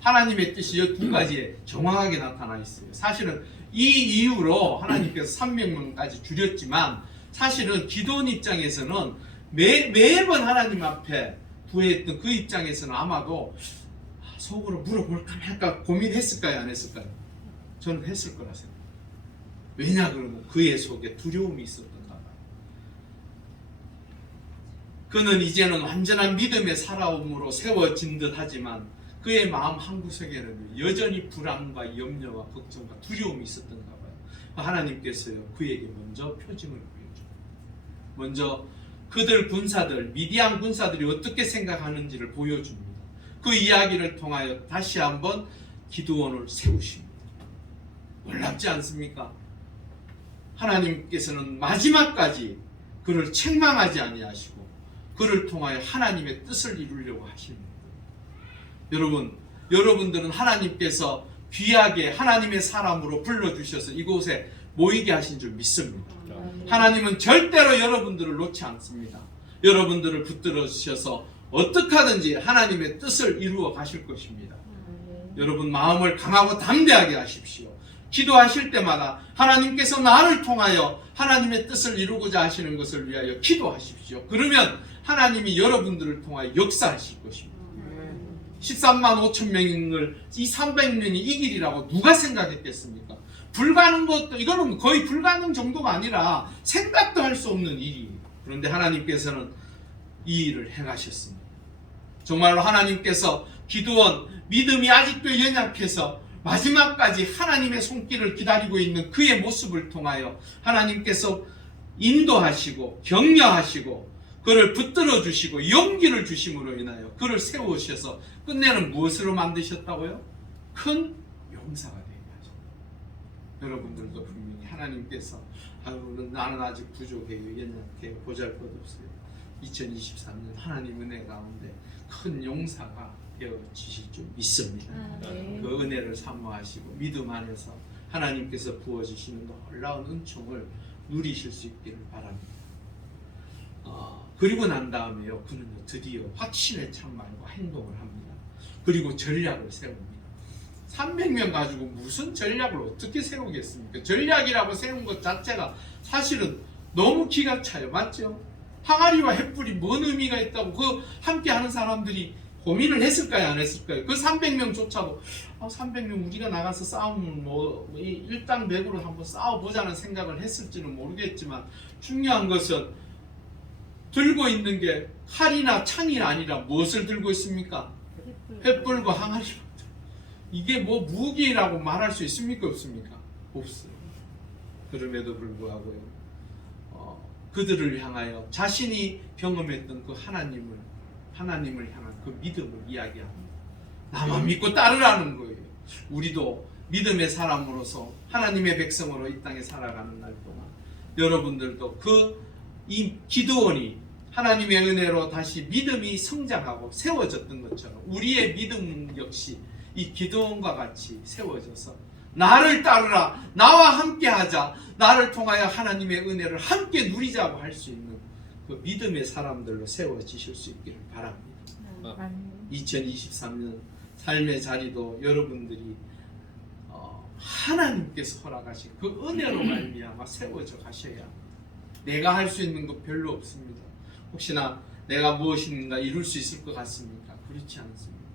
하나님의 뜻이 이 두 가지에 정확하게 나타나 있어요. 사실은 이 이유로 하나님께서 300명까지 줄였지만 사실은 기도원 입장에서는 매번 하나님 앞에 구했던 그 입장에서는 아마도 속으로 물어볼까 말까 고민했을까요? 안 했을까요? 저는 했을 거라 생각합니다. 왜냐 그러면 그의 속에 두려움이 있었던가 봐요. 그는 이제는 완전한 믿음의 살아옴으로 세워진 듯 하지만 그의 마음 한구석에는 여전히 불안과 염려와 걱정과 두려움이 있었던가 봐요. 하나님께서요 그에게 먼저 표징을 보여줘요. 먼저 그들 군사들, 미디안 군사들이 어떻게 생각하는지를 보여줍니다. 그 이야기를 통하여 다시 한번 기드온을 세우십니다. 놀랍지 않습니까? 하나님께서는 마지막까지 그를 책망하지 아니하시고 그를 통하여 하나님의 뜻을 이루려고 하십니다. 여러분들은 하나님께서 귀하게 하나님의 사람으로 불러주셔서 이곳에 모이게 하신 줄 믿습니다. 하나님은 절대로 여러분들을 놓지 않습니다. 여러분들을 붙들어 주셔서 어떻게 하든지 하나님의 뜻을 이루어 가실 것입니다. 여러분 마음을 강하고 담대하게 하십시오. 기도하실 때마다 하나님께서 나를 통하여 하나님의 뜻을 이루고자 하시는 것을 위하여 기도하십시오. 그러면 하나님이 여러분들을 통하여 역사하실 것입니다. 13만 5천 명을 이 300명이 이길이라고 누가 생각했겠습니까? 불가능 것도, 이거는 거의 불가능 정도가 아니라 생각도 할 수 없는 일이에요. 그런데 하나님께서는 이 일을 행하셨습니다. 정말로 하나님께서 기드온, 믿음이 아직도 연약해서 마지막까지 하나님의 손길을 기다리고 있는 그의 모습을 통하여 하나님께서 인도하시고 격려하시고 그를 붙들어 주시고 용기를 주심으로 인하여 그를 세우셔서 끝내는 무엇으로 만드셨다고요? 큰 용사가 되게 하셨다. 여러분들도 분명히 하나님께서 나는 아직 부족해요, 연약해요, 보잘것없어요. 2023년 하나님 은혜 가운데 큰 용사가 되어지실 줄 믿습니다. 그 은혜를 사모하시고 믿음 안에서 하나님께서 부어주시는 놀라운 은총을 누리실 수 있기를 바랍니다. 그리고 난 다음에요, 그는 드디어 확신에 찬말과 행동을 합니다. 그리고 전략을 세웁니다. 300명 가지고 무슨 전략을 어떻게 세우겠습니까? 전략이라고 세운 것 자체가 사실은 너무 기가 차요. 맞죠? 항아리와 횃불이 뭔 의미가 있다고 그 함께 하는 사람들이 고민을 했을까요? 안 했을까요? 그 300명조차도 300명 우리가 나가서 싸우면 일당백으로 한번 싸워보자는 생각을 했을지는 모르겠지만 중요한 것은 들고 있는 게 칼이나 창이 아니라 무엇을 들고 있습니까? 횃불과 항아리. 이게 뭐 무기라고 말할 수 있습니까? 없습니까? 없어요. 그럼에도 불구하고요, 그들을 향하여 자신이 경험했던 그 하나님을 향한 그 믿음을 이야기합니다. 나만 믿고 따르라는 거예요. 우리도 믿음의 사람으로서 하나님의 백성으로 이 땅에 살아가는 날 동안 여러분들도 이 기드온이 하나님의 은혜로 다시 믿음이 성장하고 세워졌던 것처럼 우리의 믿음 역시 이 기드온과 같이 세워져서 나를 따르라, 나와 함께 하자, 나를 통하여 하나님의 은혜를 함께 누리자고 할 수 있는 그 믿음의 사람들로 세워지실 수 있기를 바랍니다. 2023년 삶의 자리도 여러분들이 하나님께서 허락하신 그 은혜로 말미암아 세워져 가셔야 합니다. 내가 할 수 있는 것 별로 없습니다. 혹시나 내가 무엇인가 이룰 수 있을 것 같습니까? 그렇지 않습니다.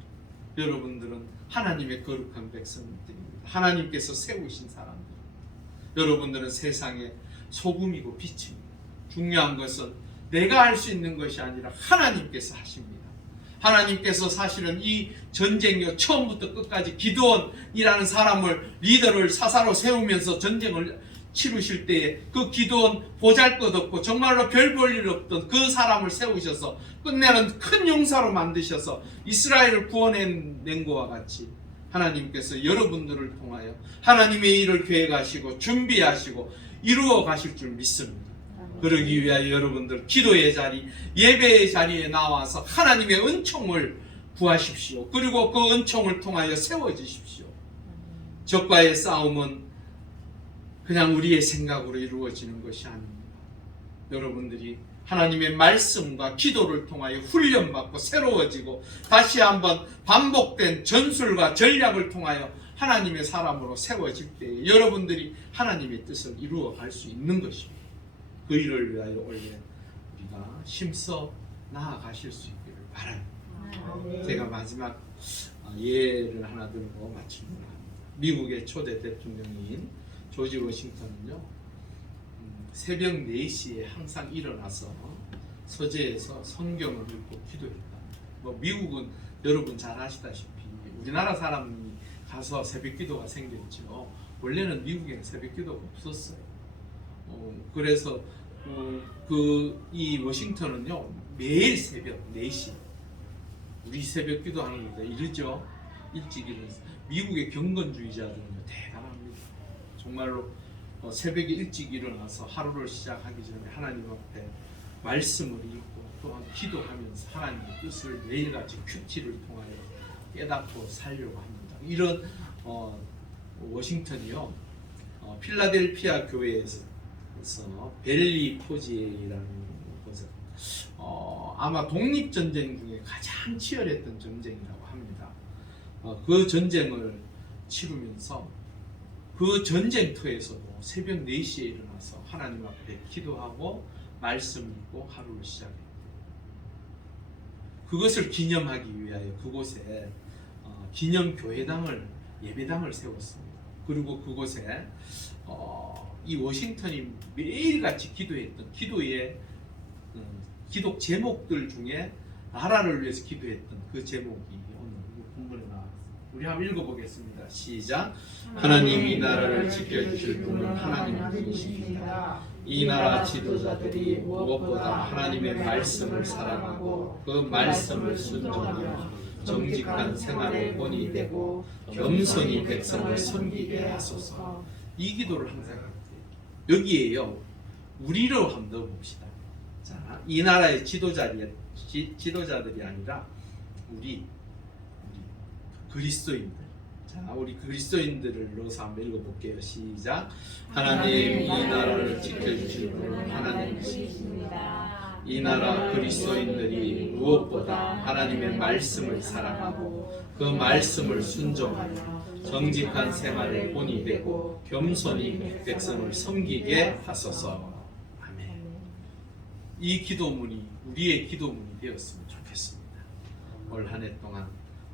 여러분들은 하나님의 거룩한 백성들입니다. 하나님께서 세우신 사람들. 여러분들은 세상의 소금이고 빛입니다. 중요한 것은 내가 할 수 있는 것이 아니라 하나님께서 하십니다. 하나님께서 사실은 이 전쟁이 처음부터 끝까지 기드온이라는 사람을 리더를 사사로 세우면서 전쟁을 치르실 때에 그 기드온 보잘것없고 정말로 별 볼 일 없던 그 사람을 세우셔서 끝내는 큰 용사로 만드셔서 이스라엘을 구원해낸 것과 같이 하나님께서 여러분들을 통하여 하나님의 일을 계획하시고 준비하시고 이루어 가실 줄 믿습니다. 그러기 위하여 여러분들 기도의 자리, 예배의 자리에 나와서 하나님의 은총을 구하십시오. 그리고 그 은총을 통하여 세워지십시오. 적과의 싸움은 그냥 우리의 생각으로 이루어지는 것이 아닙니다. 여러분들이 하나님의 말씀과 기도를 통하여 훈련받고 새로워지고 다시 한번 반복된 전술과 전략을 통하여 하나님의 사람으로 세워질 때에 여러분들이 하나님의 뜻을 이루어 갈 수 있는 것입니다. 그 일을 위하여 원래 우리가 힘써 나아가실 수 있기를 바랍니다. 제가 마지막 예를 하나 들고 마치는 걸 합니다. 미국의 초대 대통령인 조지 워싱턴은요, 새벽 4시에 항상 일어나서 서재에서 성경을 읽고 기도했다. 미국은 여러분 잘 아시다시피 우리나라 사람이 가서 새벽 기도가 생겼죠. 원래는 미국에는 새벽 기도가 없었어요. 그래서 이 워싱턴은요 매일 새벽 4시 우리 새벽 기도하는 겁니다. 이르죠. 일찍 일어나서 미국의 경건주의자들은요 대단합니다. 정말로 새벽에 일찍 일어나서 하루를 시작하기 전에 하나님 앞에 말씀을 읽고 또한 기도하면서 하나님의 뜻을 매일같이 큐티를 통하여 깨닫고 살려고 합니다. 이런 워싱턴이요 필라델피아 교회에서 벨리 포지라는 곳에 아마 독립전쟁 중에 가장 치열했던 전쟁이라고 합니다. 그 전쟁을 치르면서 그 전쟁터에서도 새벽 4시에 일어나서 하나님 앞에 기도하고 말씀 읽고 하루를 시작했대요. 그것을 기념하기 위하여 그곳에 기념교회당을 예배당을 세웠습니다. 그리고 그곳에 이 워싱턴이 매일같이 기도했던 기도의 기독 제목들 중에 나라를 위해서 기도했던 그 제목이 오늘 본문에 나왔습니다. 우리 한번 읽어보겠습니다. 시작. 하나님 이 나라를 지켜주실 분은 하나님이십니다. 이 나라 지도자들이 무엇보다 하나님의 말씀을 사랑하고 그 말씀을 순종하며 정직한 생활의 본이 되고 겸손히 백성을 섬기게 하소서. 이 기도를 항상 했어요. 여기에요 우리로 한번 넣어봅시다. 자, 이 나라의 지도자들이 아니라 우리 그리스도인들. 자, 우리 그리스도인들을 넣어서 한번 읽어볼게요. 시작. 하나님 이 나라를 지켜주실 분은 하나님이십니다. 이 나라 그리스도인들이 무엇보다 하나님의 말씀을 사랑하고 그 말씀을 순종하며 정직한 생활의 본이 되고 겸손히 백성을 섬기게 하소서. 아멘. 이 기도문이 우리의 기도문이 되었으면 좋겠습니다. 올 한 해 동안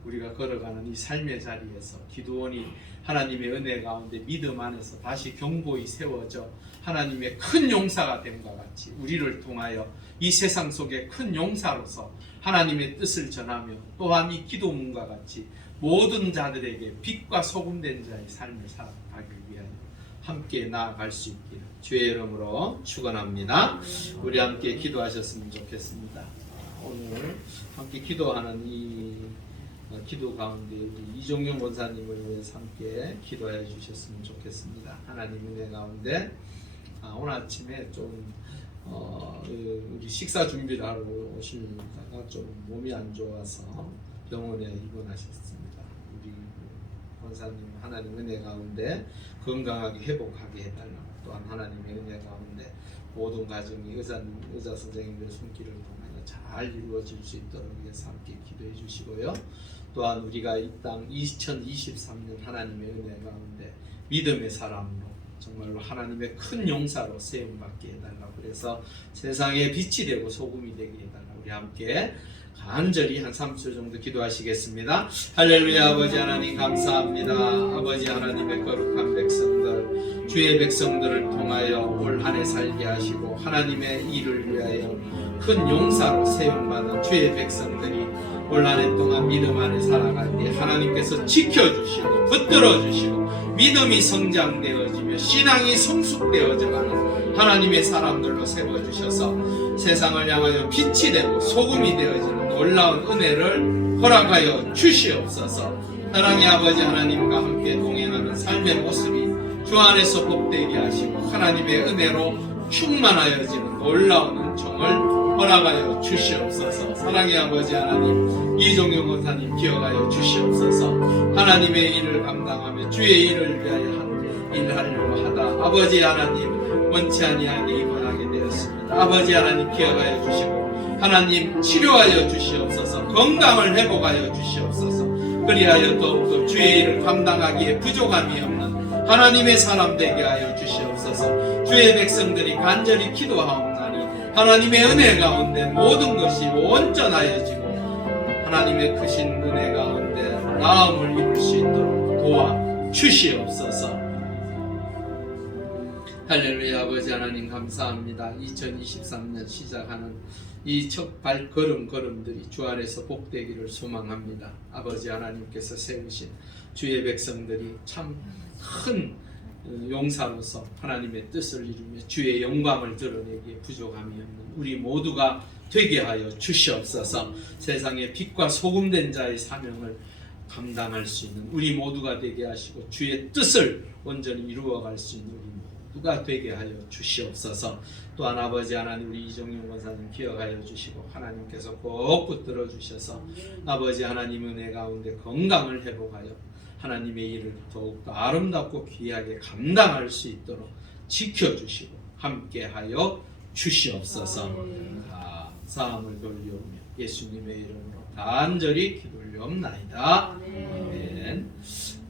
우리가 걸어가는 이 삶의 자리에서 기도원이 하나님의 은혜 가운데 믿음 안에서 다시 경고히 세워져 하나님의 큰 용사가 됨과 같이 우리를 통하여 이 세상 속에 큰 용사로서 하나님의 뜻을 전하며 또한 이 기도문과 같이 모든 자들에게 빛과 소금 된 자의 삶을 살아가기 위하여 함께 나아갈 수 있기를 주의 이름으로 축원합니다. 우리 함께 기도하셨으면 좋겠습니다. 오늘 함께 기도하는 이 기도 가운데 우리 이종용 권사님을 위해서 함께 기도해 주셨으면 좋겠습니다. 하나님 은혜 가운데 오늘 아침에 좀 우리 식사 준비를 하러 오시다가 좀 몸이 안 좋아서 병원에 입원하셨습니다. 우리 권사님 하나님 은혜 가운데 건강하게 회복하게 해달라고 또한 하나님의 은혜 가운데 모든 가정이 의사 선생님들의 손길을 통하여 잘 이루어질 수 있도록 위해서 함께 기도해 주시고요. 또한 우리가 이 땅 2023년 하나님의 은혜 가운데 믿음의 사람으로 정말로 하나님의 큰 용사로 세움받게 해달라고 그래서 세상에 빛이 되고 소금이 되게 해달라고 우리 함께 간절히 한 3초 정도 기도하시겠습니다. 할렐루야. 아버지 하나님 감사합니다. 아버지 하나님의 거룩한 백성들 주의 백성들을 통하여 올 한 해 살게 하시고 하나님의 일을 위하여 큰 용사로 세움받은 주의 백성들이 올 한 해 동안 믿음 안에 살아갈 때 하나님께서 지켜주시고 붙들어주시고 믿음이 성장되어지며 신앙이 성숙되어져가는 하나님의 사람들로 세워주셔서 세상을 향하여 빛이 되고 소금이 되어지는 놀라운 은혜를 허락하여 주시옵소서. 사랑의 아버지 하나님과 함께 동행하는 삶의 모습이 주 안에서 복되게 하시고 하나님의 은혜로 충만하여지는 놀라운 은총을 허락하여 주시옵소서. 사랑의 아버지 하나님 이종용 권사님 기억하여 주시옵소서. 하나님의 일을 감당하며 주의 일을 위하여 일하려고 하다 아버지 하나님 원치 아니하게 입원하게 되었습니다. 아버지 하나님 기억하여 주시고 하나님 치료하여 주시옵소서. 건강을 회복하여 주시옵소서. 그리하여 더욱더 주의 일을 감당하기에 부족함이 없는 하나님의 사람 되게 하여 주시옵소서. 주의 백성들이 간절히 기도하옵나니 하나님의 은혜 가운데 모든 것이 온전하여지고 하나님의 크신 은혜 가운데 나음을 입을 수 있도록 도와 주시옵소서. 할렐루야. 아버지 하나님 감사합니다. 2023년 시작하는 이 첫 발걸음들이 주 안에서 복되기를 소망합니다. 아버지 하나님께서 세우신 주의 백성들이 참 큰 용사로서 하나님의 뜻을 이루며 주의 영광을 드러내기에 부족함이 없는 우리 모두가 되게 하여 주시옵소서. 세상의 빛과 소금된 자의 사명을 감당할 수 있는 우리 모두가 되게 하시고 주의 뜻을 온전히 이루어갈 수 있는 우리 모두가 되게 하여 주시옵소서. 또한 아버지 하나님, 우리 이정용 권사님 기억하여 주시고 하나님께서 꼭 붙들어 주셔서 아버지 하나님 은혜 가운데 건강을 회복하여 하나님의 일을 더욱더 아름답고 귀하게 감당할 수 있도록 지켜주시고 함께하여 주시옵소서. 감사함을 돌리오며 예수님의 이름으로 간절히 기도리옵나이다. 아멘.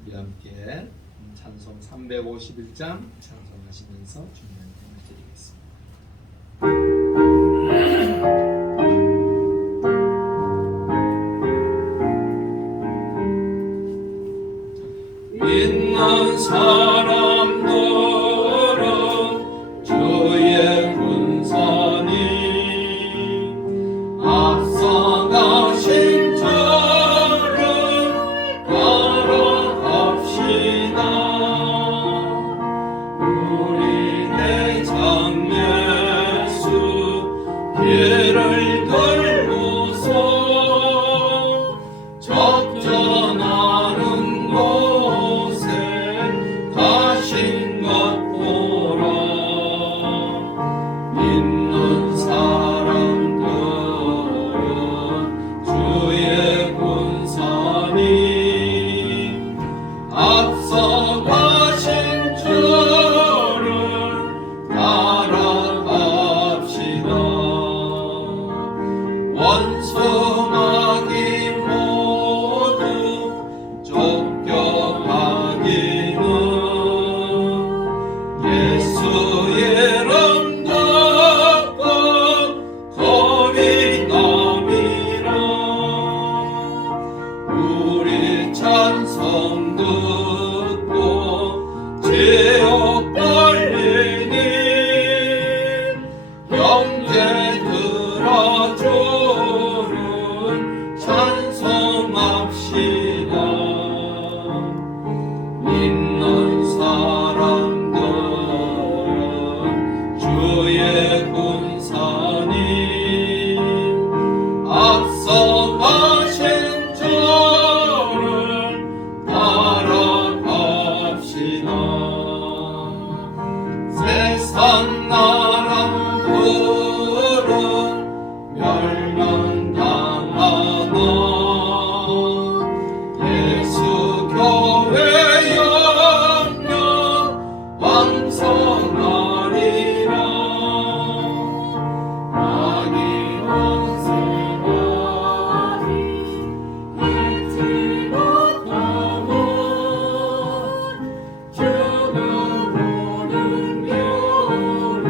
우리 함께 찬송 351장 찬송하시면서 주님께 드리겠습니다. 믿는 사람들은 주의 군사니 앞서가신 주를 따라갑시다. 우리 대장 예수 길을 걸고서 적전하는 곳에 가신 것 보라. 믿는 사람들은 주의 군사니 앞서 가신 주를 따라갑시다. 원수마귀 모두 쫓겨가기는 예수의 이름 듣고 겁이 남이라. 우리 찬송 듣고 지옥 걸리니 영제 들어주는 찬송합시다. 믿는 사람들은 주의 군사니 앞서 가신 주를 따라갑시다. 세상 나라들은 멸망당하나 예수 교회 영영 왕성하리라. 마귀 왕세가 잊지 못하고 죽음보는 교를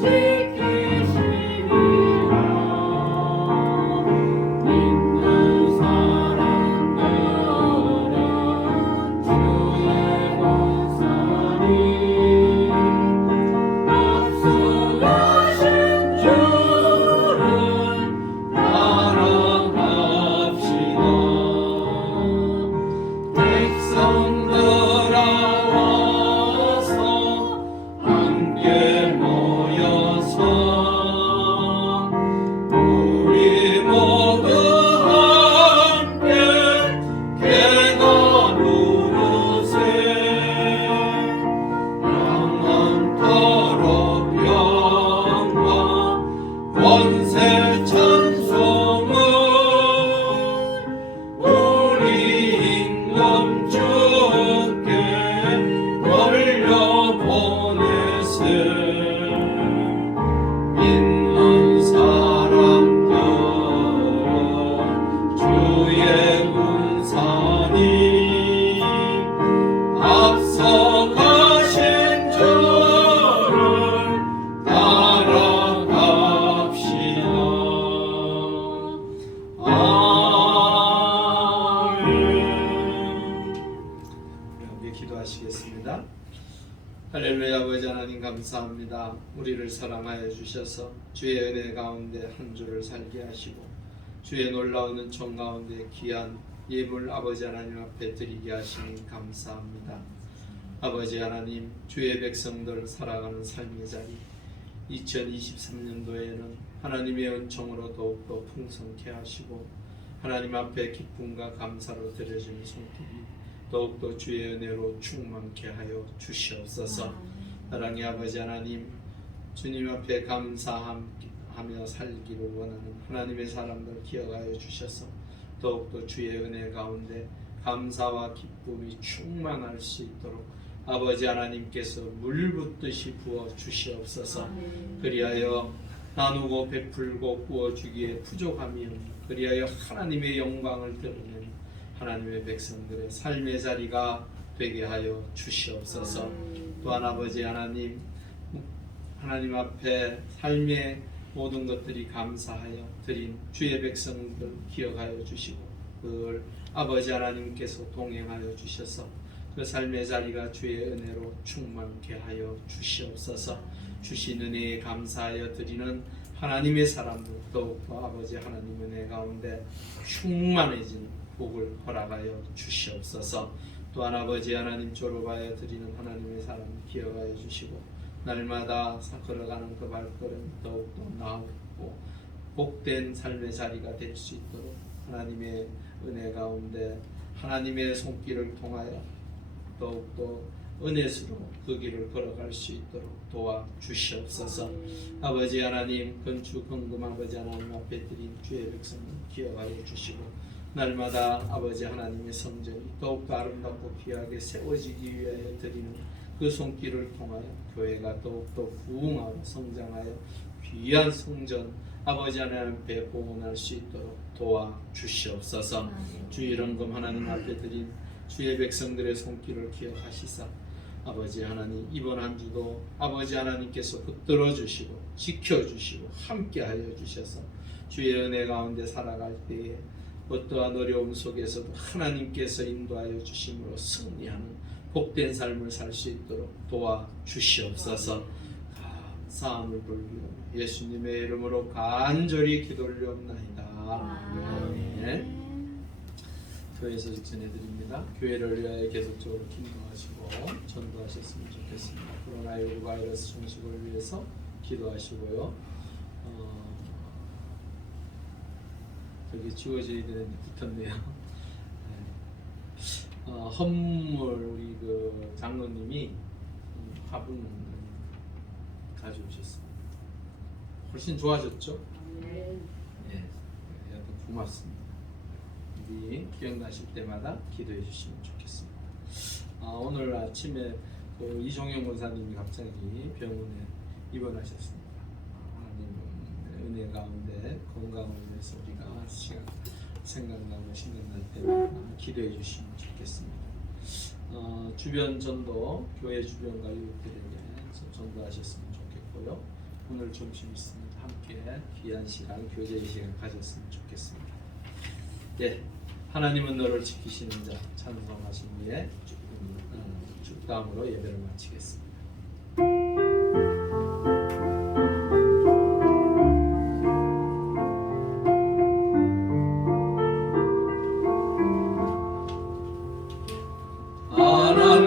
지키시리라. 믿는 사람들은 주의 권사니 앞서가신 주를 따라갑시다. 백성들아 와서 함께 모여서 우리 모두 함께 개나 부르세. 영원토록 영광 권세 찬송은 우리 임금 주께 돌려보내세. 믿는 사람들은 주의 군사니 앞서 가신 주를 따라갑시다. 아멘. 우리 함께 기도하시겠습니다. 할렐루야. 아버지 하나님 감사합니다. 우리를 사랑하여 주셔서 주의 은혜 가운데 한 주를 살게 하시고 주의 놀라운 은총 가운데 귀한 예물 아버지 하나님 앞에 드리게 하시니 감사합니다. 아버지 하나님, 주의 백성들 살아가는 삶의 자리 2023년도에는 하나님의 은총으로 더욱더 풍성케 하시고 하나님 앞에 기쁨과 감사로 드려지는 손길이 더욱더 주의 은혜로 충만케 하여 주시옵소서. 사랑의 아버지 하나님, 주님 앞에 감사하며 살기를 원하는 하나님의 사람들 기억하여 주셔서 더욱더 주의 은혜 가운데 감사와 기쁨이 충만할 수 있도록 아버지 하나님께서 물붓듯이 부어 주시옵소서. 그리하여 나누고 베풀고 부어주기에 부족함이 없는, 그리하여 하나님의 영광을 드러내는 하나님의 백성들의 삶의 자리가 되게 하여 주시옵소서. 또한 아버지 하나님, 하나님 앞에 삶의 모든 것들이 감사하여 드린 주의 백성들 기억하여 주시고 그걸 아버지 하나님께서 동행하여 주셔서 그 삶의 자리가 주의 은혜로 충만케 하여 주시옵소서. 주신 은혜에 감사하여 드리는 하나님의 사람들 더욱더 아버지 하나님 은혜 가운데 충만해진 복을 허락하여 주시옵소서. 또한 아버지 하나님 졸업하여 드리는 하나님의 사람 기억하여 주시고 날마다 걸어가는 그 발걸음 더욱더 나았고 복된 삶의 자리가 될 수 있도록 하나님의 은혜 가운데 하나님의 손길을 통하여 더욱더 은혜스로 그 길을 걸어갈 수 있도록 도와 주시옵소서. 아버지 하나님, 건축 헌금 아버지 하나님 앞에 드린 주의 백성을 기억하여 주시고 날마다 아버지 하나님의 성전이 더욱더 아름답고 귀하게 세워지기 위하여 드리는 그 손길을 통하여 교회가 더욱더 부흥하고 성장하여 귀한 성전 아버지 하나님 앞에 봉헌할 수 있도록 도와 주시옵소서. 주의 헌금 하나님 앞에 드린 주의 백성들의 손길을 기억하시사 아버지 하나님, 이번 한 주도 아버지 하나님께서 붙들어 주시고 지켜 주시고 함께 하여 주셔서 주의 은혜 가운데 살아갈 때에 어떠한 어려움 속에서도 하나님께서 인도하여 주심으로 승리하는 복된 삶을 살 수 있도록 도와 주시옵소서. 감사함을 돌리며 예수님의 이름으로 간절히 기도 올려옵나이다. 아멘. 교회에서 전해드립니다. 교회를 위하여 계속적으로 기도하시고 전도하셨으면 좋겠습니다. 코로나19 바이러스 종식을 위해서 기도하시고요. 저기 지워져야 되는데 붙었네요. 헌물 우리 그 장로님이 화분 가져오셨습니다. 훨씬 좋아졌죠? 네. 여러분 고맙습니다. 우리 기억나실 때마다 기도해 주시면 좋겠습니다. 오늘 아침에 그 이종영 권사님이 갑자기 병원에 입원하셨습니다. 하나님 은혜 가운데 건강을 위해서 우리가 시간 생각나고 생각날 때마다 기도해 주시면 좋겠습니다. 주변 전도, 교회 주변 가족들에게 전도하셨으면 좋겠고요. 오늘 점심 있습니다. 함께 귀한 시간, 교제의 시간 가졌으면 좋겠습니다. 네, 하나님은 너를 지키시는 자 찬송하신 후에 축담으로 예배를 마치겠습니다.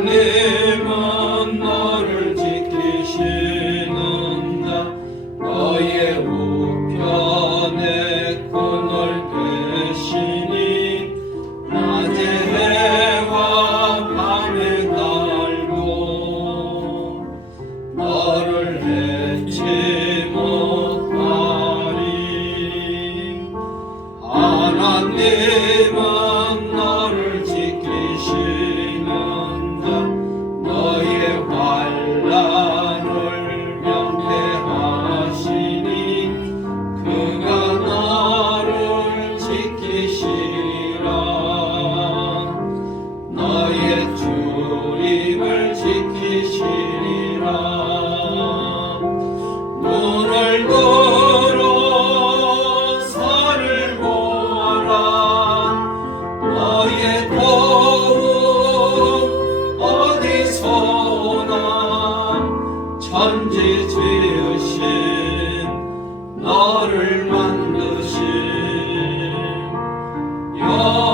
하나님은 너를 지키시는 자 너의 우편에 그늘 되시니 낮에 해와 밤에 달도 너를 해치 못하리. 하나님은 너를 지키시는 너의 환난을 면대하시니 그가 너를 지키시리라. 너의 주림을 지키시리라. 눈을 들어 산을 보아라. 너의 도움 어디서나 천지 지으신 너를 만드신 여호와께로다.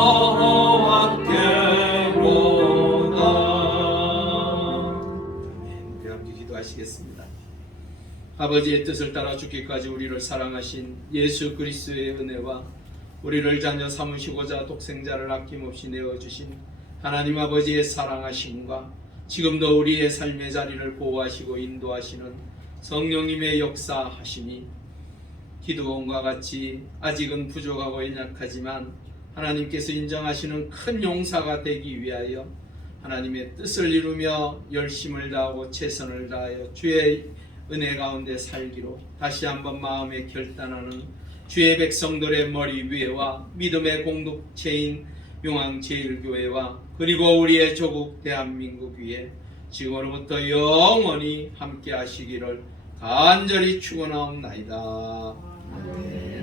기도하시겠습니다. 아버지의 뜻을 따라 죽기까지 우리를 사랑하신 예수 그리스도의 은혜와 우리를 자녀 삼으시고자 독생자를 아낌없이 내어주신 하나님 아버지의 사랑하심과 지금도 우리의 삶의 자리를 보호하시고 인도하시는 성령님의 역사하심이 기드온과 같이 아직은 부족하고 연약하지만 하나님께서 인정하시는 큰 용사가 되기 위하여 하나님의 뜻을 이루며 열심을 다하고 최선을 다하여 주의 은혜 가운데 살기로 다시 한번 마음에 결단하는 주의 백성들의 머리 위에와 믿음의 공동체인 용왕제일교회와 그리고 우리의 조국 대한민국 위에 지금으로부터 영원히 함께 하시기를 간절히 축원하옵나이다. 아멘.